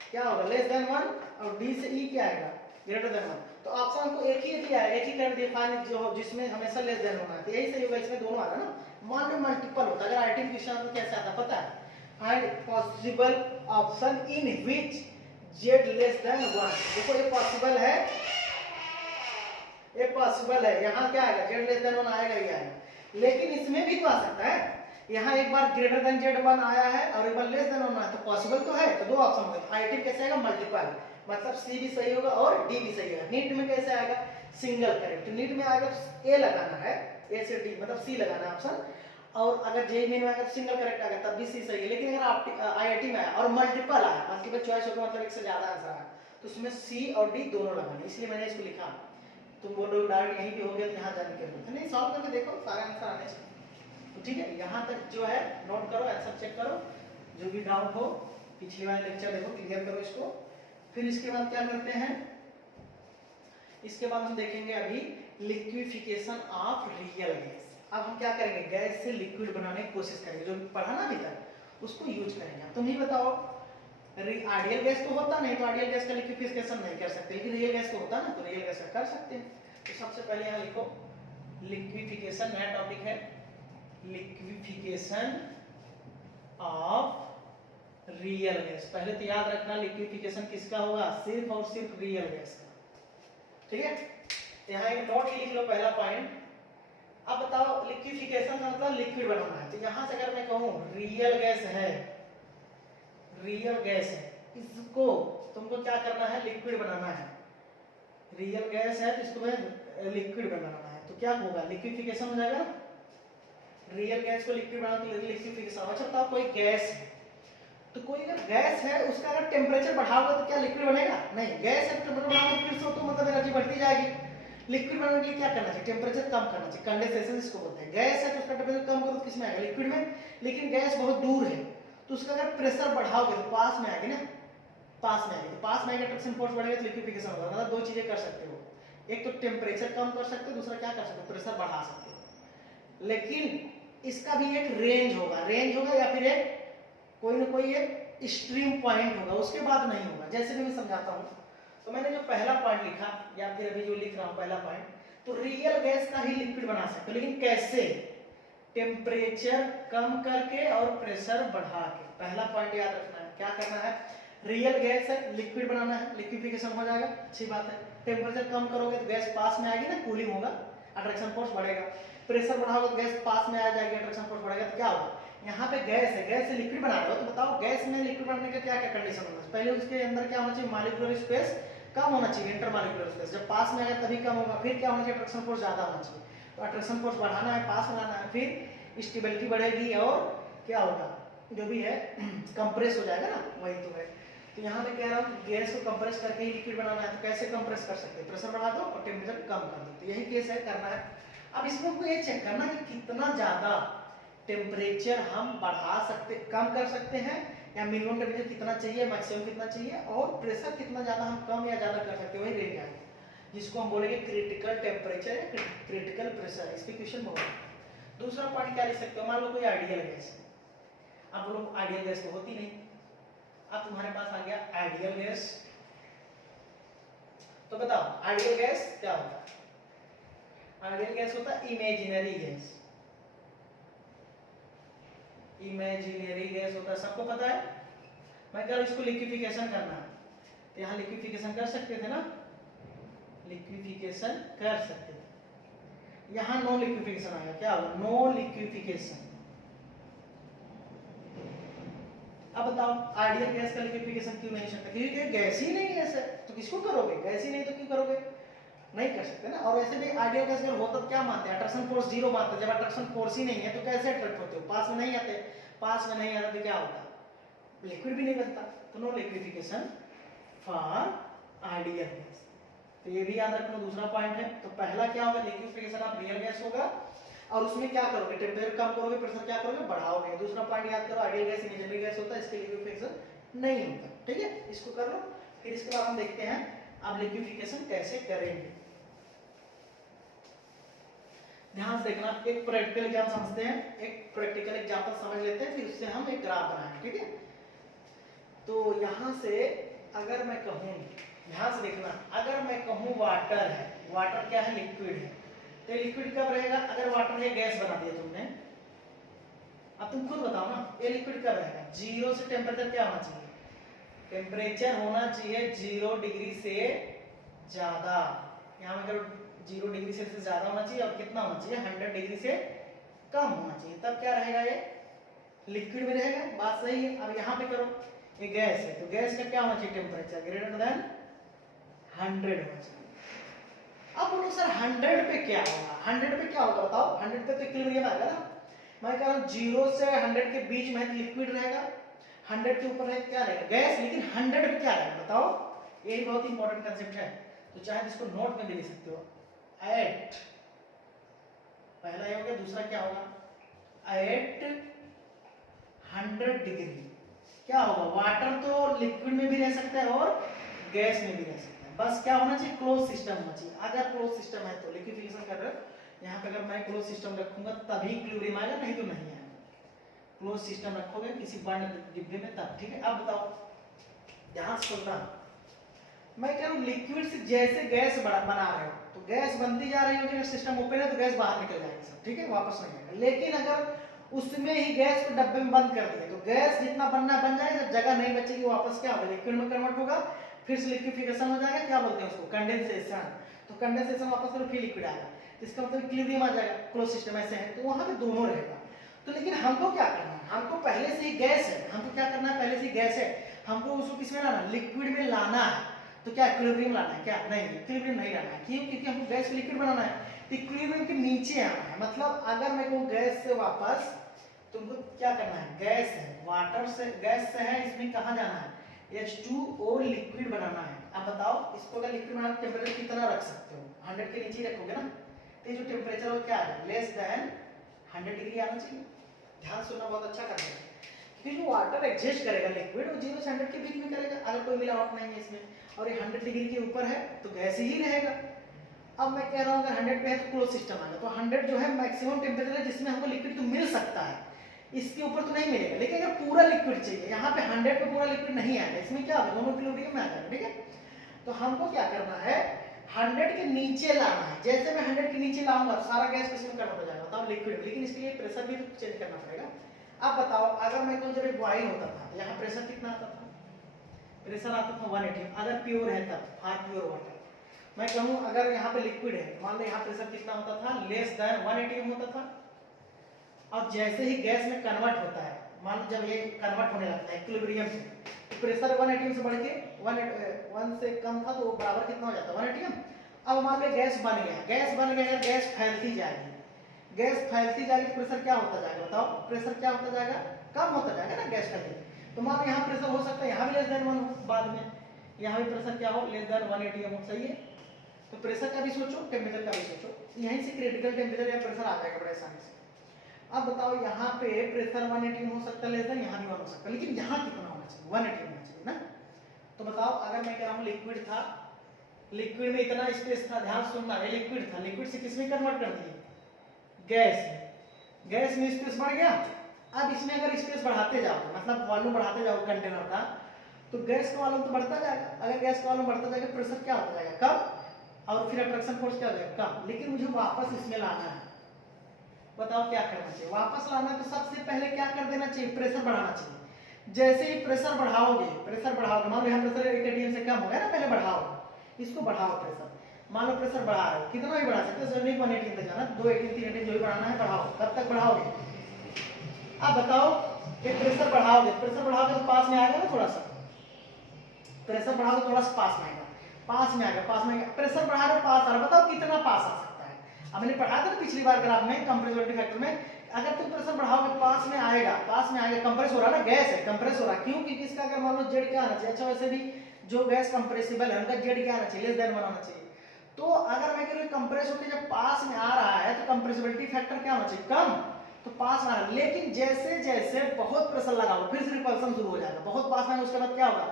क्या होगा, लेस देन 1, और डी से ई क्या आएगा, ग्रेटर देन 1। तो ऑप्शन को एक ही दिया है, एक ही कर दिया फाइन, जो जिसमें हमेशा लेस देन होना है, यही सही होगा। इसमें दोनों आ रहा है ना, मान में मल्टीपल होता है। अगर आईटी क्वेश्चन तो कैसे आता पता है, find possible option in which z less than 1। देखो ये पॉसिबल है, ये पॉसिबल है, यहाँ क्या आएगा, z लेस देन 1 आएगा ही आएगा। लेकिन इसमें भी तो आ सकता है, यहाँ एक बार ग्रेटर देन z1 आया है और एक बार लेस देन 1 आया, तो पॉसिबल तो है। तो दो ऑप्शन होंगे, आईटी कैसे आएगा, मल्टीपल, मतलब सी भी सही होगा और डी भी सही होगा। नीट में कैसे आएगा, सिंगल करेक्ट। नीट में आएगा ए लगाना है, ए से डी मतलब सी लगाना है ऑप्शन। और अगर जेईई मेन में आएगा तो सिंगल करेक्ट आएगा, तब भी सी सही है। लेकिन अगर आप आईआईटी में आया और मल्टीपल आया, मल्टीपल चॉइस होगा मतलब एक से ज्यादा आंसर आया, तो उसमें सी और डी दोनों लगाने, इसलिए मैंने इसको लिखा। तुम बोलो डायरेक्ट यहीं पे हो गया तो यहाँ जाने की जरूरत नहीं, सॉल्व करके देखो, सारे आंसर आने चाहिए। तो ठीक है, यहाँ तक जो है नोट करो, आंसर चेक करो, जो भी डाउट हो पिछले वाले लेक्चर देखो, क्लियर करो इसको। फिर इसके बाद क्या करते हैं, इसके बाद हम देखेंगे अभी लिक्विफिकेशन ऑफ रियल गैस। अब हम क्या करेंगे, गैस से लिक्विड बनाने की कोशिश करेंगे, जो पढ़ा ना अभी तक उसको यूज करेंगे। तुम ही बताओ, आइडियल गैस तो होता नहीं, तो आइडियल गैस का लिक्विफिकेशन नहीं कर सकते, लेकिन रियल गैस तो होता ना, तो रियल गैस का कर सकते हैं। तो सबसे पहले यहाँ लिखो लिक्विफिकेशन, नया टॉपिक है लिक्विफिकेशन ऑफ रियल गैस। पहले तो याद रखना लिक्विफिकेशन किसका होगा, सिर्फ और सिर्फ रियल गैस का। ठीक है, यहाँ एक नोट ही लिख लो, पहला पॉइंट। अब बताओ लिक्विफिकेशन का मतलब लिक्विड बनाना है, तो यहां से अगर मैं कहूं रियल गैस है, रियल गैस है, इसको तुमको क्या करना है, लिक्विड बनाना है। रियल गैस है तो इसको लिक्विड बनाना है, तो क्या होगा, लिक्विफिकेशन हो जाएगा। रियल गैस को लिक्विड बनाना तो लिक्विफिकेशन। अच्छा बताओ कोई गैस है, तो कोई अगर गैस है उसका अगर टेम्परेचर बढ़ाओगे तो क्या लिक्विड बनेगा, नहीं। गैस है टेम्परेचर बढ़ाओगे फिर से तो मतलब एनर्जी बढ़ती जाएगी। लिक्विड बनाने के लिए क्या करना चाहिए, टेम्परेचर कम करना चाहिए, कंडेंसेशन इसको बोलते हैं। गैस है तो उसका टेम्परेचर कम करो तो किसमें आएगा, लिक्विड में। लेकिन गैस बहुत दूर है तो उसका अगर प्रेशर बढ़ाओगे तो पास में आएगी ना, पास में आएगी, तो पास में आएगा अट्रैक्शन फोर्स बढ़ेगा तो लिक्विफिकेशन होगा। मतलब दो चीजें कर सकते हो, एक तो टेम्परेचर कम कर सकते हो, दूसरा क्या कर सकते हो, प्रेशर बढ़ा सकते हो। लेकिन इसका भी एक रेंज होगा, रेंज होगा या फिर एक कोई ना कोई एक स्ट्रीम पॉइंट होगा, उसके बाद नहीं होगा। जैसे कि मैं समझाता हूँ, तो मैंने जो पहला पॉइंट लिखा या फिर अभी जो लिख रहा हूँ पहला पॉइंट, तो रियल गैस का ही लिक्विड बना सकते हो, लेकिन कैसे, टेम्परेचर कम करके और प्रेशर बढ़ा के। पहला पॉइंट याद रखना है, क्या करना है, रियल गैस है, लिक्विड बनाना है, लिक्विफिकेशन हो जाएगा, अच्छी बात है। टेम्परेचर कम करोगे तो गैस पास में आएगी ना, कूलिंग होगा, अट्रैक्शन फोर्स बढ़ेगा। प्रेशर बढ़ाओगे तो गैस पास में आ जाएगी, अट्रैक्शन फोर्स बढ़ेगा। तो क्या होगा, यहाँ पे गैस है, गैस से लिक्विड बना रहे हो, तो बताओ गैस में लिक्विड बनाने का क्या क्या कंडीशन होना चाहिए। पहले उसके अंदर क्या होना चाहिए, मॉलिक्यूलर स्पेस कम होना चाहिए, इंटरमॉलिक्यूलर स्पेस। जब पास में आएगा तभी कम होगा। फिर क्या होना चाहिए, अट्रैक्शन फोर्स ज्यादा होना चाहिए। तो अट्रैक्शन फोर्स बढ़ाना है, पास में लाना है, फिर स्टेबिलिटी बढ़ेगी और क्या होगा, जो भी है कंप्रेस हो जाएगा ना, वही तो है। तो यहाँ मैं कह रहा हूँ गैस को कंप्रेस करके ही लिक्विड बनाना है, तो कैसे कंप्रेस कर सकते हैं, प्रेशर बढ़ा दो और टेम्परेचर कम कर दो। तो यही केस है, करना है। अब इसमें हमको ये चेक करना कि कितना ज्यादा टेम्परेचर हम बढ़ा सकते, कम कर सकते हैं, या मिनिमम टेम्परेचर कितना चाहिए, मैक्सिमम कितना चाहिए, और प्रेशर कितना ज्यादा हम कम या ज्यादा कर सकते हैं, वही रेंज आएगा, जिसको हम बोलेंगे क्रिटिकल टेम्परेचर या क्रिटिकल प्रेशर। इस पे क्वेश्चन बहुत। दूसरा पॉइंट क्या लिख सकते हो, मान लो कोई आइडियल गैस है। अब बोलो आइडियल गैस तो होती नहीं, अब तुम्हारे पास आ गया आइडियल गैस। तो बताओ आइडियल गैस क्या होता है, आइडियल गैस होता है इमेजिनरी गैस, इमेजिनरी गैस होता है, सबको पता है। मैं कह रहा हूं इसको लिक्विफिकेशन करना है, तो यहाँ लिक्विफिकेशन कर सकते थे ना, लिक्विफिकेशन कर सकते थे। यहाँ नो लिक्विफिकेशन आएगा, क्या होगा, नो लिक्विफिकेशन। अब बताओ आइडियल गैस का लिक्विफिकेशन क्यों नहीं सकता, क्योंकि गैस ही नहीं है सर, तो किसको करोगे, गैस ही नहीं तो क्यों करोगे, नहीं कर सकते ना। और ऐसे भी आइडियल गैस अगर होता तो क्या मानते हैं, अट्रैक्शन फोर्स जीरो मानते हैं। जब अट्रैक्शन फोर्स ही नहीं है तो कैसे अट्रैक्ट होते हो, पास में नहीं आते, पास में नहीं आता तो क्या होता, लिक्विड भी नहीं बनता। तो no liquefaction for ideal gas. तो ये भी याद रखना, दूसरा पॉइंट है। तो पहला क्या होगा, लिक्विफिकेशन ऑफ रियल गैस होगा, और उसमें क्या करोगे, टेम्परेचर कम करोगे, प्रेशर क्या करोगे, बढ़ाओगे। दूसरा पॉइंट याद करो, आइडियल गैस इमेजिनरी गैस होता है, इसके लिक्विफिकेशन नहीं होता, ठीक है, इसको कर लो। फिर इसके बाद हम देखते हैं अब लिक्विफिकेशन कैसे करेंगे। ध्यान से देखना, एक प्रैक्टिकल एग्जाम समझते हैं, एक प्रैक्टिकल एग्जांपल समझ लेते हैं, फिर उससे हम एक ग्राफ बनाएंगे, ठीक है। तो यहां से अगर मैं कहूं, ध्यान से देखना, अगर मैं कहूं वाटर है, वाटर क्या है, लिक्विड है, तो लिक्विड कब रहेगा, अगर वाटर है गैस बना दिया तुमने, अब तुम खुद बताओ ना, ये लिक्विड कब रहेगा, जीरो से टेम्परेचर क्या होना चाहिए, टेम्परेचर होना चाहिए 0 डिग्री से ज्यादा। यहाँ में अगर 0 डिग्री सेल्सियस ज्यादा होना चाहिए, और कितना होना चाहिए, 100 डिग्री से कम होना चाहिए, तब क्या रहेगा, ये लिक्विड में रहेगा। बात सही है। अब यहाँ पे करो, ये गैस है, तो गैस का क्या होना चाहिए, टेम्परेचर ग्रेटर देन 100 होना चाहिए। अब बोलो सर 100 पे क्या होगा, 100 पे क्या होगा बताओ, 100 पे तो इक्विलिब्रियम आएगा ना। मैं कह रहा हूँ 0 से 100 के बीच में लिक्विड रहेगा, 100 के ऊपर है क्या रहेगा, गैस, लेकिन 100 पे क्या रहेगा बताओ, यही बहुत इंपॉर्टेंट कंसेप्ट है। तो चाहे इसको नोट में भी लिख सकते हो, एट, पहला ये हो गया, दूसरा क्या होगा, एट 100 डिग्री क्या होगा, वाटर तो लिक्विड में भी रह सकता है और गैस में भी रह सकता है, बस क्या होना चाहिए, क्लोज सिस्टम होना चाहिए। अगर क्लोज सिस्टम है तो लिक्विफिकेशन कर रहे हो, यहाँ पे अगर मैं क्लोज सिस्टम रखूंगा तभी इक्विलिब्रियम आएगा, नहीं तो नहीं आएगा। क्लोज सिस्टम रखोगे किसी बंद डिब्बे में तब, ठीक है। अब बताओ, ध्यान से सुनना, मैं कह रहा हूँ लिक्विड से जैसे गैस बना रहे हो, तो गैस बनती जा रही होगी, अगर सिस्टम ओपन है तो गैस बाहर निकल जाएगी सब, ठीक है, वापस नहीं आएगा। लेकिन अगर उसमें ही गैस को डब्बे में बंद कर दिया तो गैस जितना बनना बन जाएगा, जब जगह नहीं बचेगी वापस क्या होगा, लिक्विड में कन्वर्ट होगा, फिर से लिक्विफिकेशन हो जाएगा, क्या बोलते हैं उसको, कंडेंसेशन। तो कंडेंसेशन वापस करो, फिर लिक्विड आएगा, इसका मतलब इक्विलिब्रियम आ जाएगा, क्लोज सिस्टम ऐसे है, तो वहां पे दोनों रहेगा। तो लेकिन हमको क्या करना है, हमको पहले से ही गैस है, हमको क्या करना है, पहले से ही गैस है, हमको उसको किसमें लाना, लिक्विड में लाना है। तो क्या इक्विलिब्रियम लाना है, क्या नहीं, इक्विलिब्रियम नहीं लाना है, क्यों, क्योंकि हमको गैस लिक्विड बनाना है, इक्विलिब्रियम के नीचे आना है। मतलब अगर मैं कहूँ गैस से वापस, तुमको क्या करना है, गैस है, वाटर से, गैस से है, इसमें कहाँ जाना है, H2O लिक्विड बनाना है। अब बताओ इसको अगर लिक्विड बनाना, टेम्परेचर कितना रख सकते हो, 100 के नीचे रखोगे ना, तो जो टेम्परेचर हो क्या है, लेस देन 100 डिग्री आना चाहिए। ध्यान सुनना, बहुत अच्छा करना है, क्योंकि जो वाटर एग्जिस्ट करेगा लिक्विड, वो 0 से 100 के बीच में करेगा, अगर कोई मिलावट नहीं है इसमें, और ये 100 डिग्री के ऊपर है तो गैस ही रहेगा। अब मैं कह रहा हूँ अगर 100 पे है तो क्लोज सिस्टम आएगा, तो 100 जो है मैक्सिमम टेम्परेचर है जिसमें हमको लिक्विड तो मिल सकता है, इसके ऊपर तो नहीं मिलेगा। लेकिन अगर पूरा लिक्विड चाहिए, यहाँ पे 100 पे पूरा लिक्विड नहीं आएगा, इसमें क्या होगा, दोनों इक्विलिब्रियम में आ जाएगा, ठीक है। तो हमको क्या करना है, 100 के नीचे लाना है। जैसे मैं 100 के नीचे लाऊंगा तो सारा गैस किसमें कन्वर्ट हो जाएगा बताओ, लिक्विड। लेकिन इसके लिए प्रेशर भी तो चेंज करना पड़ेगा। अब बताओ अगर मैं कहूँ जब बॉइल होता था, यहाँ प्रेशर कितना आता था, प्रेशर आता था 180, अगर प्योर है तब, फार प्योर वाटर। मैं कहूँ अगर यहाँ पे लिक्विड है, मान लो यहाँ प्रेशर कितना होता था, लेस देन 180 होता था। और जैसे ही गैस में कन्वर्ट होता है, मान लो जब ये कन्वर्ट होने लगता है इक्विलिब्रियम से, तो प्रेशर 180 से बढ़ के 1 से कम था, तो बराबर कितना हो जाता है, 180। अब मान लो गैस बन गया, गैस बन गया, गैस फैलती जाएगी, गैस फैलती जाएगी तो प्रेशर क्या होता जाएगा बताओ, प्रेशर क्या होता जाएगा, कम होता जाएगा ना गैस फैलती। तो मान लो यहाँ प्रेशर हो सकता है यहाँ भी लेस देन 1 हो, बाद में यहाँ भी प्रेशर क्या हो, लेस देन 180 हो, सही है। तो प्रेशर का भी सोचो, टेम्परेचर का भी सोचो, यहीं से क्रिटिकल टेम्परेचर या प्रेशर आ जाएगा बड़े आसानी से। अब बताओ यहाँ पे प्रेशर 180 हो सकता है, लेस देन यहाँ भी 1 हो सकता है, लेकिन यहाँ कितना होना चाहिए, 180 होना चाहिए ना। तो बताओ अगर मैं कह रहा हूँ लिक्विड था, लिक्विड में इतना स्पेस था, ध्यान सुनना, ये लिक्विड था, लिक्विड से किसमें कन्वर्ट कर दिए, गैस में, गैस में स्पेस बढ़ गया। अब इसमें अगर स्पेस बढ़ाते जाओ, मतलब वॉल्यूम बढ़ाते जाओ कंटेनर का, तो गैस का वॉल्यूम तो बढ़ता जाएगा। अगर गैस का वॉल्यूम बढ़ता जाएगा, प्रेशर क्या होता जाएगा, कम, और फिर अट्रैक्शन फोर्स क्या हो जाएगा, कम। लेकिन मुझे वापस इसमें लाना है, बताओ क्या करना चाहिए। वापस लाना तो सबसे पहले क्या कर देना चाहिए, प्रेशर बढ़ाना चाहिए। जैसे ही प्रेशर बढ़ाओगे, मान लो यहाँ प्रेशर 1 atm से कम हो गया ना, पहले बढ़ाओ, इसको बढ़ाओ प्रेशर। मान लो प्रेशर बढ़ा रहे हो, कितना भी बढ़ा सकते हो, जरूरी 1 atm तक जाना, 2 atm 3 atm जो भी बढ़ाना है बढ़ाओ। कब तक बढ़ाओगे, अब बताओ। ये प्रेशर बढ़ाओगे तो पास में आएगा ना, थोड़ा सा प्रेशर बढ़ाओगे थोड़ा सा पास में आएगा, पास में आएगा। प्रेशर बढ़ा रहे पास आ रहा, बताओ कितना पास आ सकता है। अब मैंने पढ़ा था ना पिछली बार ग्राफ में, कंप्रेसिबिलिटी फैक्टर में, अगर तुम प्रेशर बढ़ाओगे पास में आएगा। कंप्रेस हो रहा है ना, गैस है, कंप्रेस हो रहा है। क्यों, क्योंकि इसका अगर मान लो जेड क्या आना चाहिए, अच्छा वैसे भी जो गैस कंप्रेसिबल है उनका जेड क्या आना चाहिए, लेस देन 1 आना चाहिए। तो अगर मैं कह रही हूं कंप्रेस होकर जब पास में आ रहा है तो कंप्रेसिबिलिटी फैक्टर क्या होना चाहिए, कम। तो पास में आ रहा है, लेकिन जैसे जैसे बहुत प्रेशर लगाओ फिर से रिपल्सन शुरू हो जाएगा। बहुत पास में आएगा उसके बाद क्या होगा,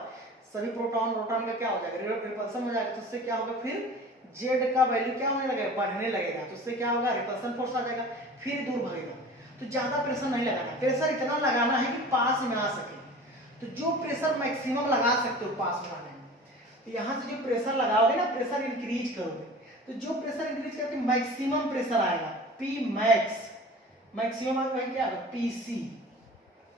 सभी प्रोटॉन का क्या हो जाएगा, रिपल्सन हो जाएगा। तो उससे क्या होगा, फिर जेड का वैल्यू क्या होने लगेगा, बढ़ने लगेगा। तो उससे क्या होगा, रिपल्सन फोर्स आ जाएगा, फिर दूर भागेगा। तो ज्यादा प्रेशर नहीं लगाना, प्रेशर इतना लगाना है कि पास में आ सके। तो जो प्रेशर मैक्सिमम लगा सकते हो पास में आने में, तो यहां से जो प्रेशर लगाओगे ना, प्रेशर इंक्रीज करोगे, तो जो प्रेशर इंक्रीज करके मैक्सिमम प्रेशर आएगा, पी मैक्स, मैक्सिमम आएगा क्या, पीसी।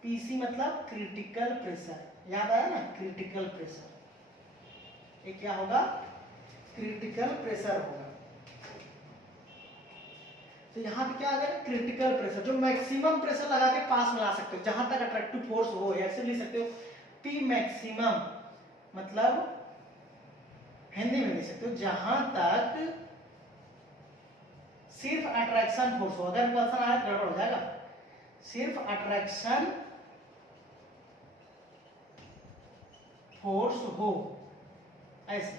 पीसी मतलब क्रिटिकल प्रेशर, याद आया ना, क्रिटिकल प्रेशर। ये क्या होगा, क्रिटिकल प्रेशर होगा। तो यहाँ पे क्या आ गया, क्रिटिकल प्रेशर, जो मैक्सिमम प्रेशर लगा के पास में ला सकते हो, जहां तक अट्रैक्टिव फोर्स हो। ऐसे लिख सकते हो, पी मैक्सिमम, मतलब हिंदी में लिख सकते हो, जहां तक सिर्फ अट्रैक्शन फोर्स हो। अगर रिपल्सन आया तो गड़बड़ हो जाएगा, सिर्फ अट्रैक्शन फोर्स हो, ऐसे,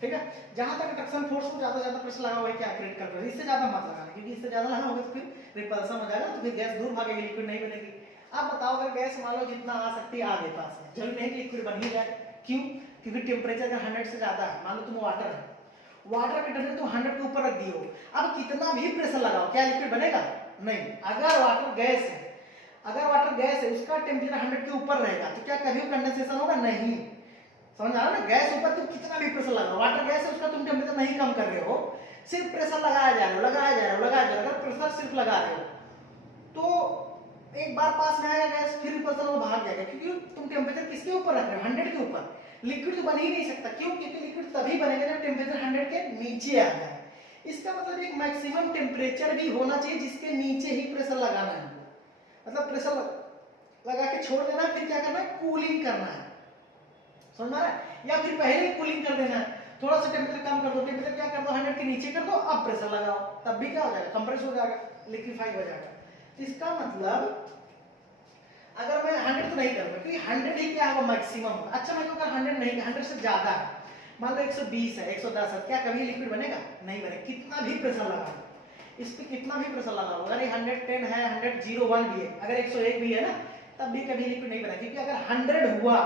ठीक है। जहां तक अट्रैक्शन फोर्स को ज्यादा प्रेशर लगा हुआ है क्या, क्रिटिकल प्रेशर। इससे ज्यादा मत लगाना, क्योंकि इससे ज्यादा लगाओगे तो फिर रिपल्सन हो जाएगा, तो फिर गैस दूर भागेगी, लिक्विड नहीं बनेगी। अब बताओ, अगर गैस मान लो जितना आ सकती है आगे पास में, जरूरी नहीं कि लिक्विड बन ही जाए। क्यों, क्योंकि टेम्परेचर अगर 100 से ज्यादा है, मान लो तुम वाटर है, वाटर का टेम्परेचर तुम 100 के ऊपर रख दियो, अब कितना भी प्रेशर लगाओ क्या लिक्विड बनेगा, नहीं। अगर वाटर गैस है, उसका टेम्परेचर 100 के ऊपर रहेगा, तो क्या कभी कंडेंसेशन होगा, नहीं। समझ आ रहा है ना, गैस ऊपर तुम कितना भी प्रेशर लगाओ, वाटर गैस है, उसका तुम टेम्परेचर नहीं कम कर रहे हो, सिर्फ प्रेशर लगाया जा रहे हो। अगर प्रेशर सिर्फ लगा रहे हो तो एक बार पास में आएगा गैस, फिर रिपल्सन वो भाग जाएगा, क्योंकि तुम टेम्परेचर किसके ऊपर रख रहे हो, 100 के ऊपर। लिक्विड तो बन ही नहीं सकता, क्यों, क्योंकि लिक्विड तभी बनेगा जब टेम्परेचर 100 के नीचे आ जाए। इसका मतलब एक मैक्सिमम टेम्परेचर भी होना चाहिए जिसके नीचे ही प्रेशर लगाना है, मतलब प्रेशर लगा के छोड़ देना, फिर क्या करना है, कूलिंग करना है, समझ में आ रहा है। या फिर पहले कूलिंग कर देना है, थोड़ा सा टेम्परेचर कम कर दो, टेम्परेचर क्या कर दो 100 के नीचे कर दो, अब प्रेशर लगाओ, तब भी क्या हो जाएगा, कंप्रेस हो जाएगा, लिक्विफाई हो जाएगा। इसका मतलब अगर मैं 100 तो नहीं करूंगा, क्योंकि 100 ही क्या होगा, मैक्सिमम होगा। अच्छा मैं अगर 100 नहीं, 100 से ज्यादा है, मान लो 120 है, 110 है, क्या कभी लिक्विड बनेगा, नहीं बनेगा। कितना भी प्रेशर लगा लो, इस पे कितना भी प्रेशर लगा लो, अगर 110 है, 101 भी है, अगर 101 भी है ना, तब भी कभी लिक्विड नहीं बनेगा, क्योंकि अगर 100 हुआ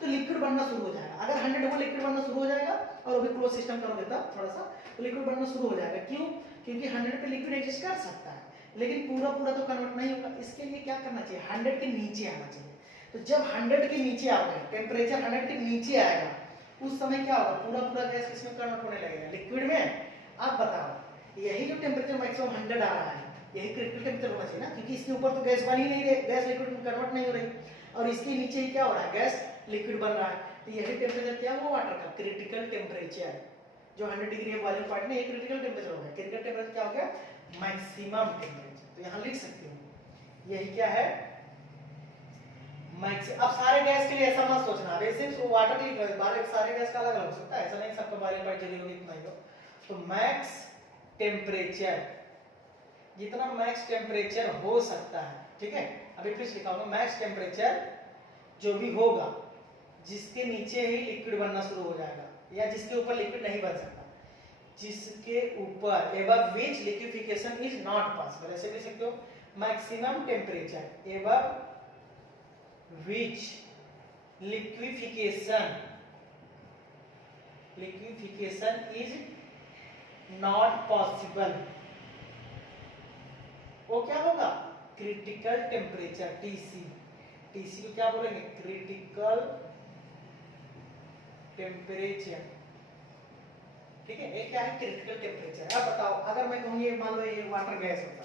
तो लिक्विड बनना शुरू हो जाएगा। अगर 100 हुआ लिक्विड बनना शुरू हो जाएगा, और अभी क्लोज सिस्टम करोगे तब थोड़ा सा तो लिक्विड बनना शुरू हो जाएगा। क्यों, क्योंकि 100 पे लिक्विड एग्जिस्ट कर सकता है, लेकिन पूरा तो कन्वर्ट नहीं होगा। इसके लिए क्या करना चाहिए, 100 के नीचे आना चाहिए। तो जब 100 के नीचे आओगे, टेम्परेचर 100 के नीचे आएगा, उस समय क्या होगा, पूरा गैस किसमें कन्वर्ट होने लगेगा, लिक्विड में। अब बताओ, यही जो टेम्परेचर मैक्सिमम 100 आ रहा है, यही क्रिटिकल टेम्परेचर होना चाहिए ना, क्योंकि इसके ऊपर तो गैस बन ही नहीं रही, गैस लिक्विड में कन्वर्ट नहीं हो रही, और इसके नीचे ही क्या हो रहा है, गैस लिक्विड बन रहा है। तो यही टेम्परेचर क्या हुआ, वाटर का क्रिटिकल टेम्परेचर, जो 100 डिग्री है बॉइलिंग पॉइंट में, ये क्रिटिकल टेम्परेचर हो गया। क्रिटिकल टेम्परेचर क्या हो गया, मैक्सिमम टेम्परेचर। तो यहाँ लिख सकते हो, यही क्या है, मैक्स। अब सारे गैस के लिए ऐसा मत सोचना, वैसे वाटर के लिए बारे सारे गैस का अलग अलग हो सकता है, ऐसा नहीं सबका बॉइलिंग पॉइंट जरूरी होगी इतना ही हो। तो मैक्स टेम्परेचर, जितना मैक्स टेम्परेचर हो सकता है, ठीक है। अभी फिर लिखा होगा, मैक्स टेम्परेचर जो भी होगा जिसके नीचे ही लिक्विड बनना शुरू हो जाएगा, या जिसके ऊपर लिक्विड नहीं बन सकता, जिसके ऊपर above which liquefaction is not possible, ऐसे लिख सकते हो, maximum temperature above which liquefaction is not possible, वो क्या होगा, क्रिटिकल टेम्परेचर, टीसी। टीसी को क्या बोलेंगे, क्रिटिकल टेम्परेचर। ठीक है, ये क्या है क्रिटिकल टेम्परेचर। अब बताओ अगर मैं कहूँ ये मान लो ये वाटर गैस होता,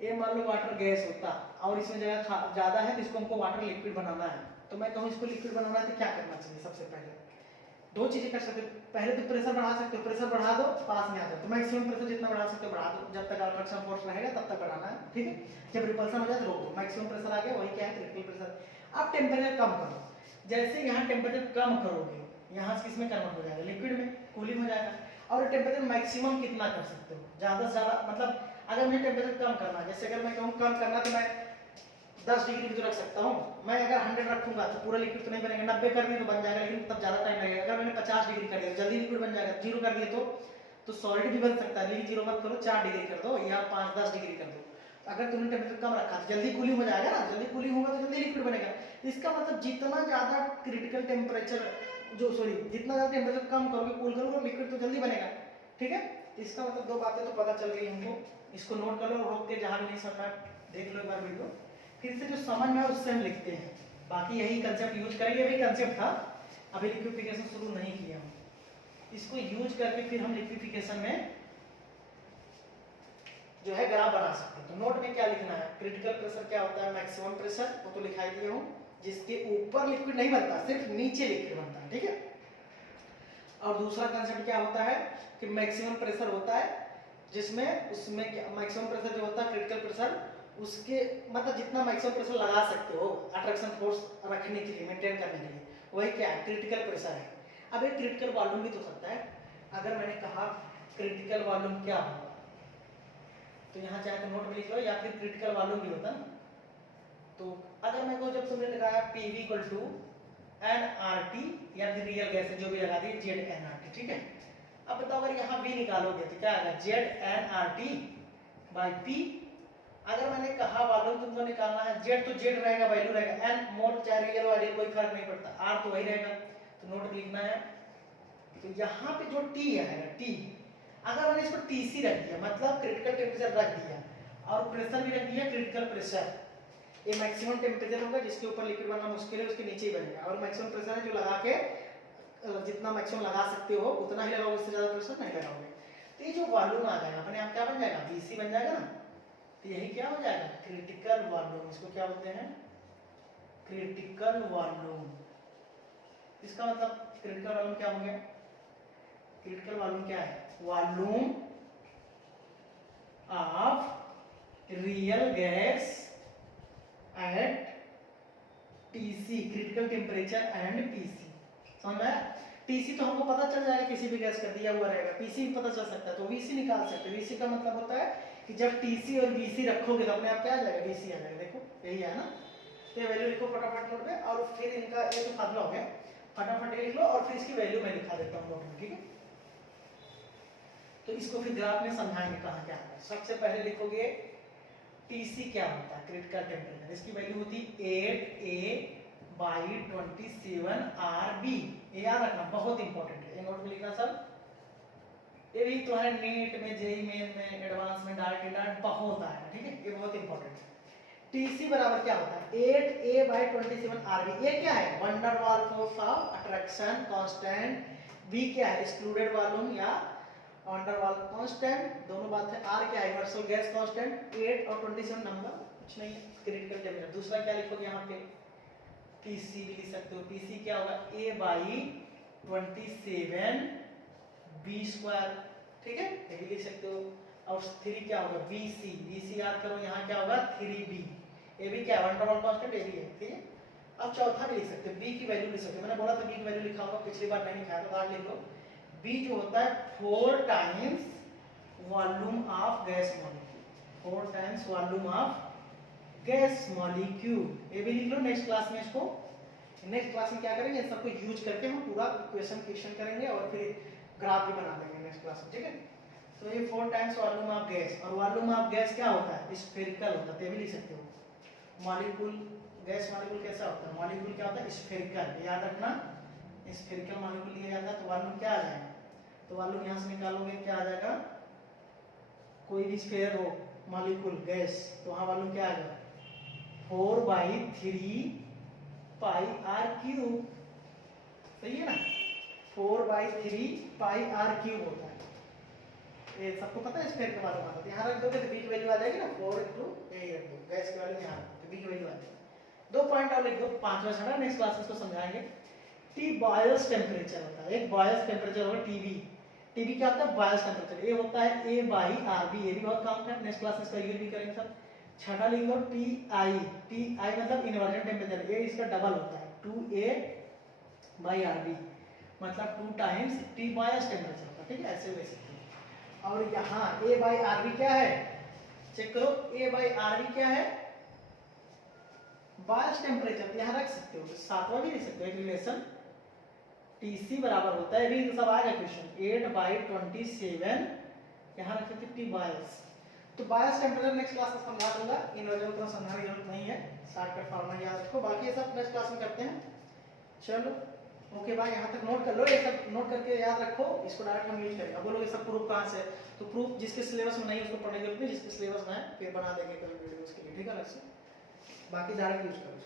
ये मान लो वाटर गैस होता और इसमें जगह ज्यादा है तो इसको हमको वाटर लिक्विड बनाना है, तो मैं कहूँ इसको लिक्विड बनाना है तो क्या करना चाहिए? सबसे पहले दो चीजें कर सकते हो, पहले तो प्रेशर बढ़ा सकते हो, प्रेशर बढ़ा दो पास में आ जाओ, तो मैक्सिमम प्रेशर जितना बढ़ा सकते हो बढ़ा दो, जब तक अट्रैक्शन फोर्स रहेगा तब तक बढ़ाना है, ठीक है। जब रिपल्सन हो जाए तो रोक दो, मैक्सिमम प्रेशर आ गया, वही क्या है क्रिटिकल प्रेशर। अब टेम्परेचर कम करो, जैसे यहाँ टेम्परेचर कम करोगे यहाँ से किसमें कन्वर्ट हो जाएगा? लिक्विड में, कूलिंग हो जाएगा। और टेम्परेचर मैक्सिमम कितना कर सकते हो? ज्यादा से ज्यादा, मतलब अगर मुझे टेम्परेचर कम करना है, जैसे अगर मैं कहूँ कम करना तो मैं 10 डिग्री भी तो रख सकता हूँ। मैं अगर 100 रखूंगा तो पूरा लिक्विड तो नहीं बनेगा, 90 कर दिए तो बन जाएगा, लेकिन तब ज्यादा टाइम लगेगा। अगर मैंने 50 डिग्री कर दिया तो जल्दी लिक्विड बन जाएगा। 0 कर दिए तो सॉलिड भी बन सकता है, लेकिन 0 मत करो, 4 डिग्री कर दो या 5-10 डिग्री कर दो। अगर तुमने टेम्परेचर कम रखा तो जल्दी कूलिंग हो जाएगा ना, जल्दी कूलिंग होगा तो जल्दी लिक्विड बनेगा। इसका मतलब जितना ज्यादा क्रिटिकल टेम्परेचर जितना ज्यादा टेम्परेचर कम करोगे, कूल करोगे, लिक्विड तो जल्दी बनेगा, ठीक है। इसका मतलब दो बातें तो पता चल गई हमको, इसको नोट कर लो, रोक के जहां भी नहीं समझ में देख लो एक बार वीडियो, फिर से जो समझ में उससे हम लिखते हैं। बाकी यही कंसेप्ट यूज करेंगे, अभी कंसेप्ट था, अभी लिक्विफिकेशन शुरू नहीं किया हम, इसको यूज करके फिर हम लिक्विफिकेशन में जो है ग्राफ बना सकते हैं। तो नोट में क्या लिखना है? क्रिटिकल प्रेशर क्या होता है? मैक्सिमम प्रेशर, वो तो लिखाई दिया हूं, जिसके ऊपर लिक्विड नहीं बनता, सिर्फ नीचे लिक्विड बनता है, ठीक है। और दूसरा कंसेप्ट क्या होता है कि मैक्सिमम प्रेशर होता है जिसमें उसमें मैक्सिमम प्रेशर जो होता है क्रिटिकल प्रेशर, उसके मतलब जितना मैक्सिमम प्रेशर लगा सकते हो अट्रैक्शन फोर्स रखने के लिए, मेंटेन करने के लिए, वही क्या है? क्रिटिकल प्रेशर है। अब एक क्रिटिकल वॉल्यूम भी तो सकता है। अगर मैंने कहा क्रिटिकल वॉल्यूम क्या होगा, तो यहाँ चाहे तो नोट में लिख लो, या फिर क्रिटिकल वॉल्यूम भी होता ना। तो अगर मैं कहूँ जब तुमने लगाया PV इक्वल टू NRT या फिर रियल गैस जो भी लगा दी ZNRT, ठीक है। अब बताओ अगर यहाँ V निकालोगे तो क्या आएगा? ZNRT by P। अगर मैंने कहा वॉल्यूम तुमको निकालना है, Z तो Z रहेगा, वैल्यू रहेगा, N मोल चाहे रियल वाइडल कोई फर्क नहीं पड़ता, R तो वही रहेगा, तो नोट लिखना है। तो यहाँ पे जो T है T, अगर मैंने इसको TC रख दिया मतलब क्रिटिकल टेम्परेचर रख दिया, और प्रेशर भी रख दिया क्रिटिकल प्रेशर, ये मैक्सिमम टेम्परेचर होगा जिसके ऊपर लिक्विड बनना मुश्किल है, उसके नीचे ही बनेगा। और मैक्सिमम प्रेशर है जो लगा के जितना मैक्सिमम लगा सकते हो उतना ही लगाओगे, उससे ज्यादा प्रेशर नहीं लगाओगे। तो ये जो वॉल्यूम आ जाएगा अपने आप क्या बन जाएगा? VC बन जाएगा ना। तो यही क्या हो जाएगा? Critical volume. इसको क्या बोलते हैं? Critical volume. इसका मतलब क्रिटिकल वॉल्यूम क्या हो गया? क्रिटिकल वॉल्यूम क्या है? Volume of real gas at TC, critical temperature and PC। समझ में आया? TC तो हमको पता चल जाएगा, किसी भी गैस का दिया हुआ रहेगा, PC भी पता चल सकता है, तो VC निकाल सकते हैं। VC का मतलब होता है कि जब TC और VC रखोगे तो अपने आप क्या आ जाएगा? VC आ जाएगा। देखो यही है ना, तो ये वैल्यू लिखो फटाफट नोट में, और फिर इनका ये तो फार्मूला हो गया, फटाफट ये लिख लो, और फिर इसकी वैल्यू मैं लिखा देता हूँ नोट में, ठीक है। तो इसको फिर ग्राफ में समझाएंगे कहाँ क्या है। सबसे पहले लिखोगे TC क्या होता है? क्रिटिकल टेम्परेचर, इसकी वैल्यू होती 8A/27RB। ये याद रखना, बहुत इंपॉर्टेंट है, ये नोट में लिखना सब। ये भी तुम्हारे नीट में, जेई मेन में, एडवांस में, डार्ट बहुत आएगा, ठीक है, ये बहुत इंपॉर्टेंट है। TC बराबर क्या होता है? 8A/27RB। ये क्या है? वंडर वाल force of attraction constant. V क्या है? एक्सक्लूडेड वॉल्यूम या वंडर वाल कांस्टेंट, दोनों बात है। R क्या है? Universal gas constant. 8 और 27 नंबर, कुछ नहीं है, क्रिटिकल टेम्परेचर। दूसरा क्या लिखोगे यहाँ पे? PC भी लिख सकते हो। PC क्या होगा? A/27B², ठीक है, ये भी लिख सकते हो। और 3 क्या होगा? BC। BC याद करो, यहाँ क्या होगा? 3B। ये भी क्या है? वंडर वाल कांस्टेंट, ये भी है, ठीक है। अब चौथा भी लिख सकते हो, B की वैल्यू लिख सकते हो। मैंने बोला था B की वैल्यू लिखा होगा, पिछली बार नहीं लिखा, तो आज लिख लो। B जो होता है 4 times volume of gas molecule, 4 times volume of gas molecule. ये भी लिख लो, नेक्स्ट क्लास में इसको, नेक्स्ट क्लास में क्या करेंगे, सबको यूज करके हम पूरा इक्वेशन क्वेश्चन करेंगे और फिर ग्राफ भी बना देंगे नेक्स्ट क्लास में, ठीक है। तो ये 4 टाइम्स वॉल्यूम ऑफ गैस, और वॉल्यूम ऑफ गैस क्या होता है? स्फेरिकल होता है, ये भी लिख सकते हो। मॉलिक्यूल, गैस मॉलिक्यूल कैसा होता है? मॉलिक्यूल क्या होता है? स्फेरिकल, याद रखना, स्फेरिकल मॉलिक्यूल लिया जाता है। तो वॉल्यूम क्या आ जाएगा? तो वॉल्यूम यहाँ से निकालोगे, क्या आ जाएगा? कोई भी स्फेयर हो मॉलिक्यूल गैस, तो वहाँ वॉल्यूम क्या आएगा? 4/3πr3। सही है ना? 4/3 पाई r क्यूब होता है। ये सबको पता है स्क्वायर के बारे में। तो यहाँ रख दोगे तो b की वैल्यू आ जाएगी ना 4 × यही रख दो, गैस की वैल्यू यहाँ तो b की वैल्यू आ जाएगी। 2 पॉइंट और लिख दो, पांचवा छठा नेक्स्ट क्लास में इसको समझाएंगे। T बॉयल्स टेम्परेचर होता है, एक बॉयल्स टेम्परेचर होगा TB। TB क्या होता है? Boils temperature. ये होता है A/RB, ये भी बहुत काम का है, नेक्स्ट क्लास में इसका यूज भी करेंगे सब। छठा लिख लो TI, TI मतलब इन्वर्जन टेम्परेचर, ये इसका डबल होता है 2A/RB, मतलब 2 टाइम्स T बॉयल्स टेम्परेचर होता है, ठीक है, ऐसे वैसे। और यहाँ A/RB क्या है, चेक करो, A/RB क्या है? Boils temperature. यहाँ रख सकते हो, सातवां भी लिख सकते हो, एक रिलेशन TC बराबर होता है, अभी सब आएगा क्वेश्चन, 8/27, यहाँ रख सकते T बॉयल्स। तो बॉयल्स टेम्परेचर नेक्स्ट क्लास में समझा दूंगा, इन्वर्जन को समझाने की जरूरत नहीं है, शॉर्टकट फॉर्मूला याद रखो, बाकी ये सब नेक्स्ट क्लास में करते हैं। चलो ओके बाय, यहाँ तक नोट कर लो, ये सब नोट करके याद रखो, इसको डायरेक्ट हम यूज करेंगे। अब बोलोगे सब प्रूफ कहाँ से? तो प्रूफ जिसके सिलेबस में नहीं उसको पढ़ने की जरूरत नहीं, जिसके सिलेबस में है फिर बना देंगे कभी वीडियो उसके लिए, ठीक है, अलग से, बाकी डायरेक्ट यूज करो।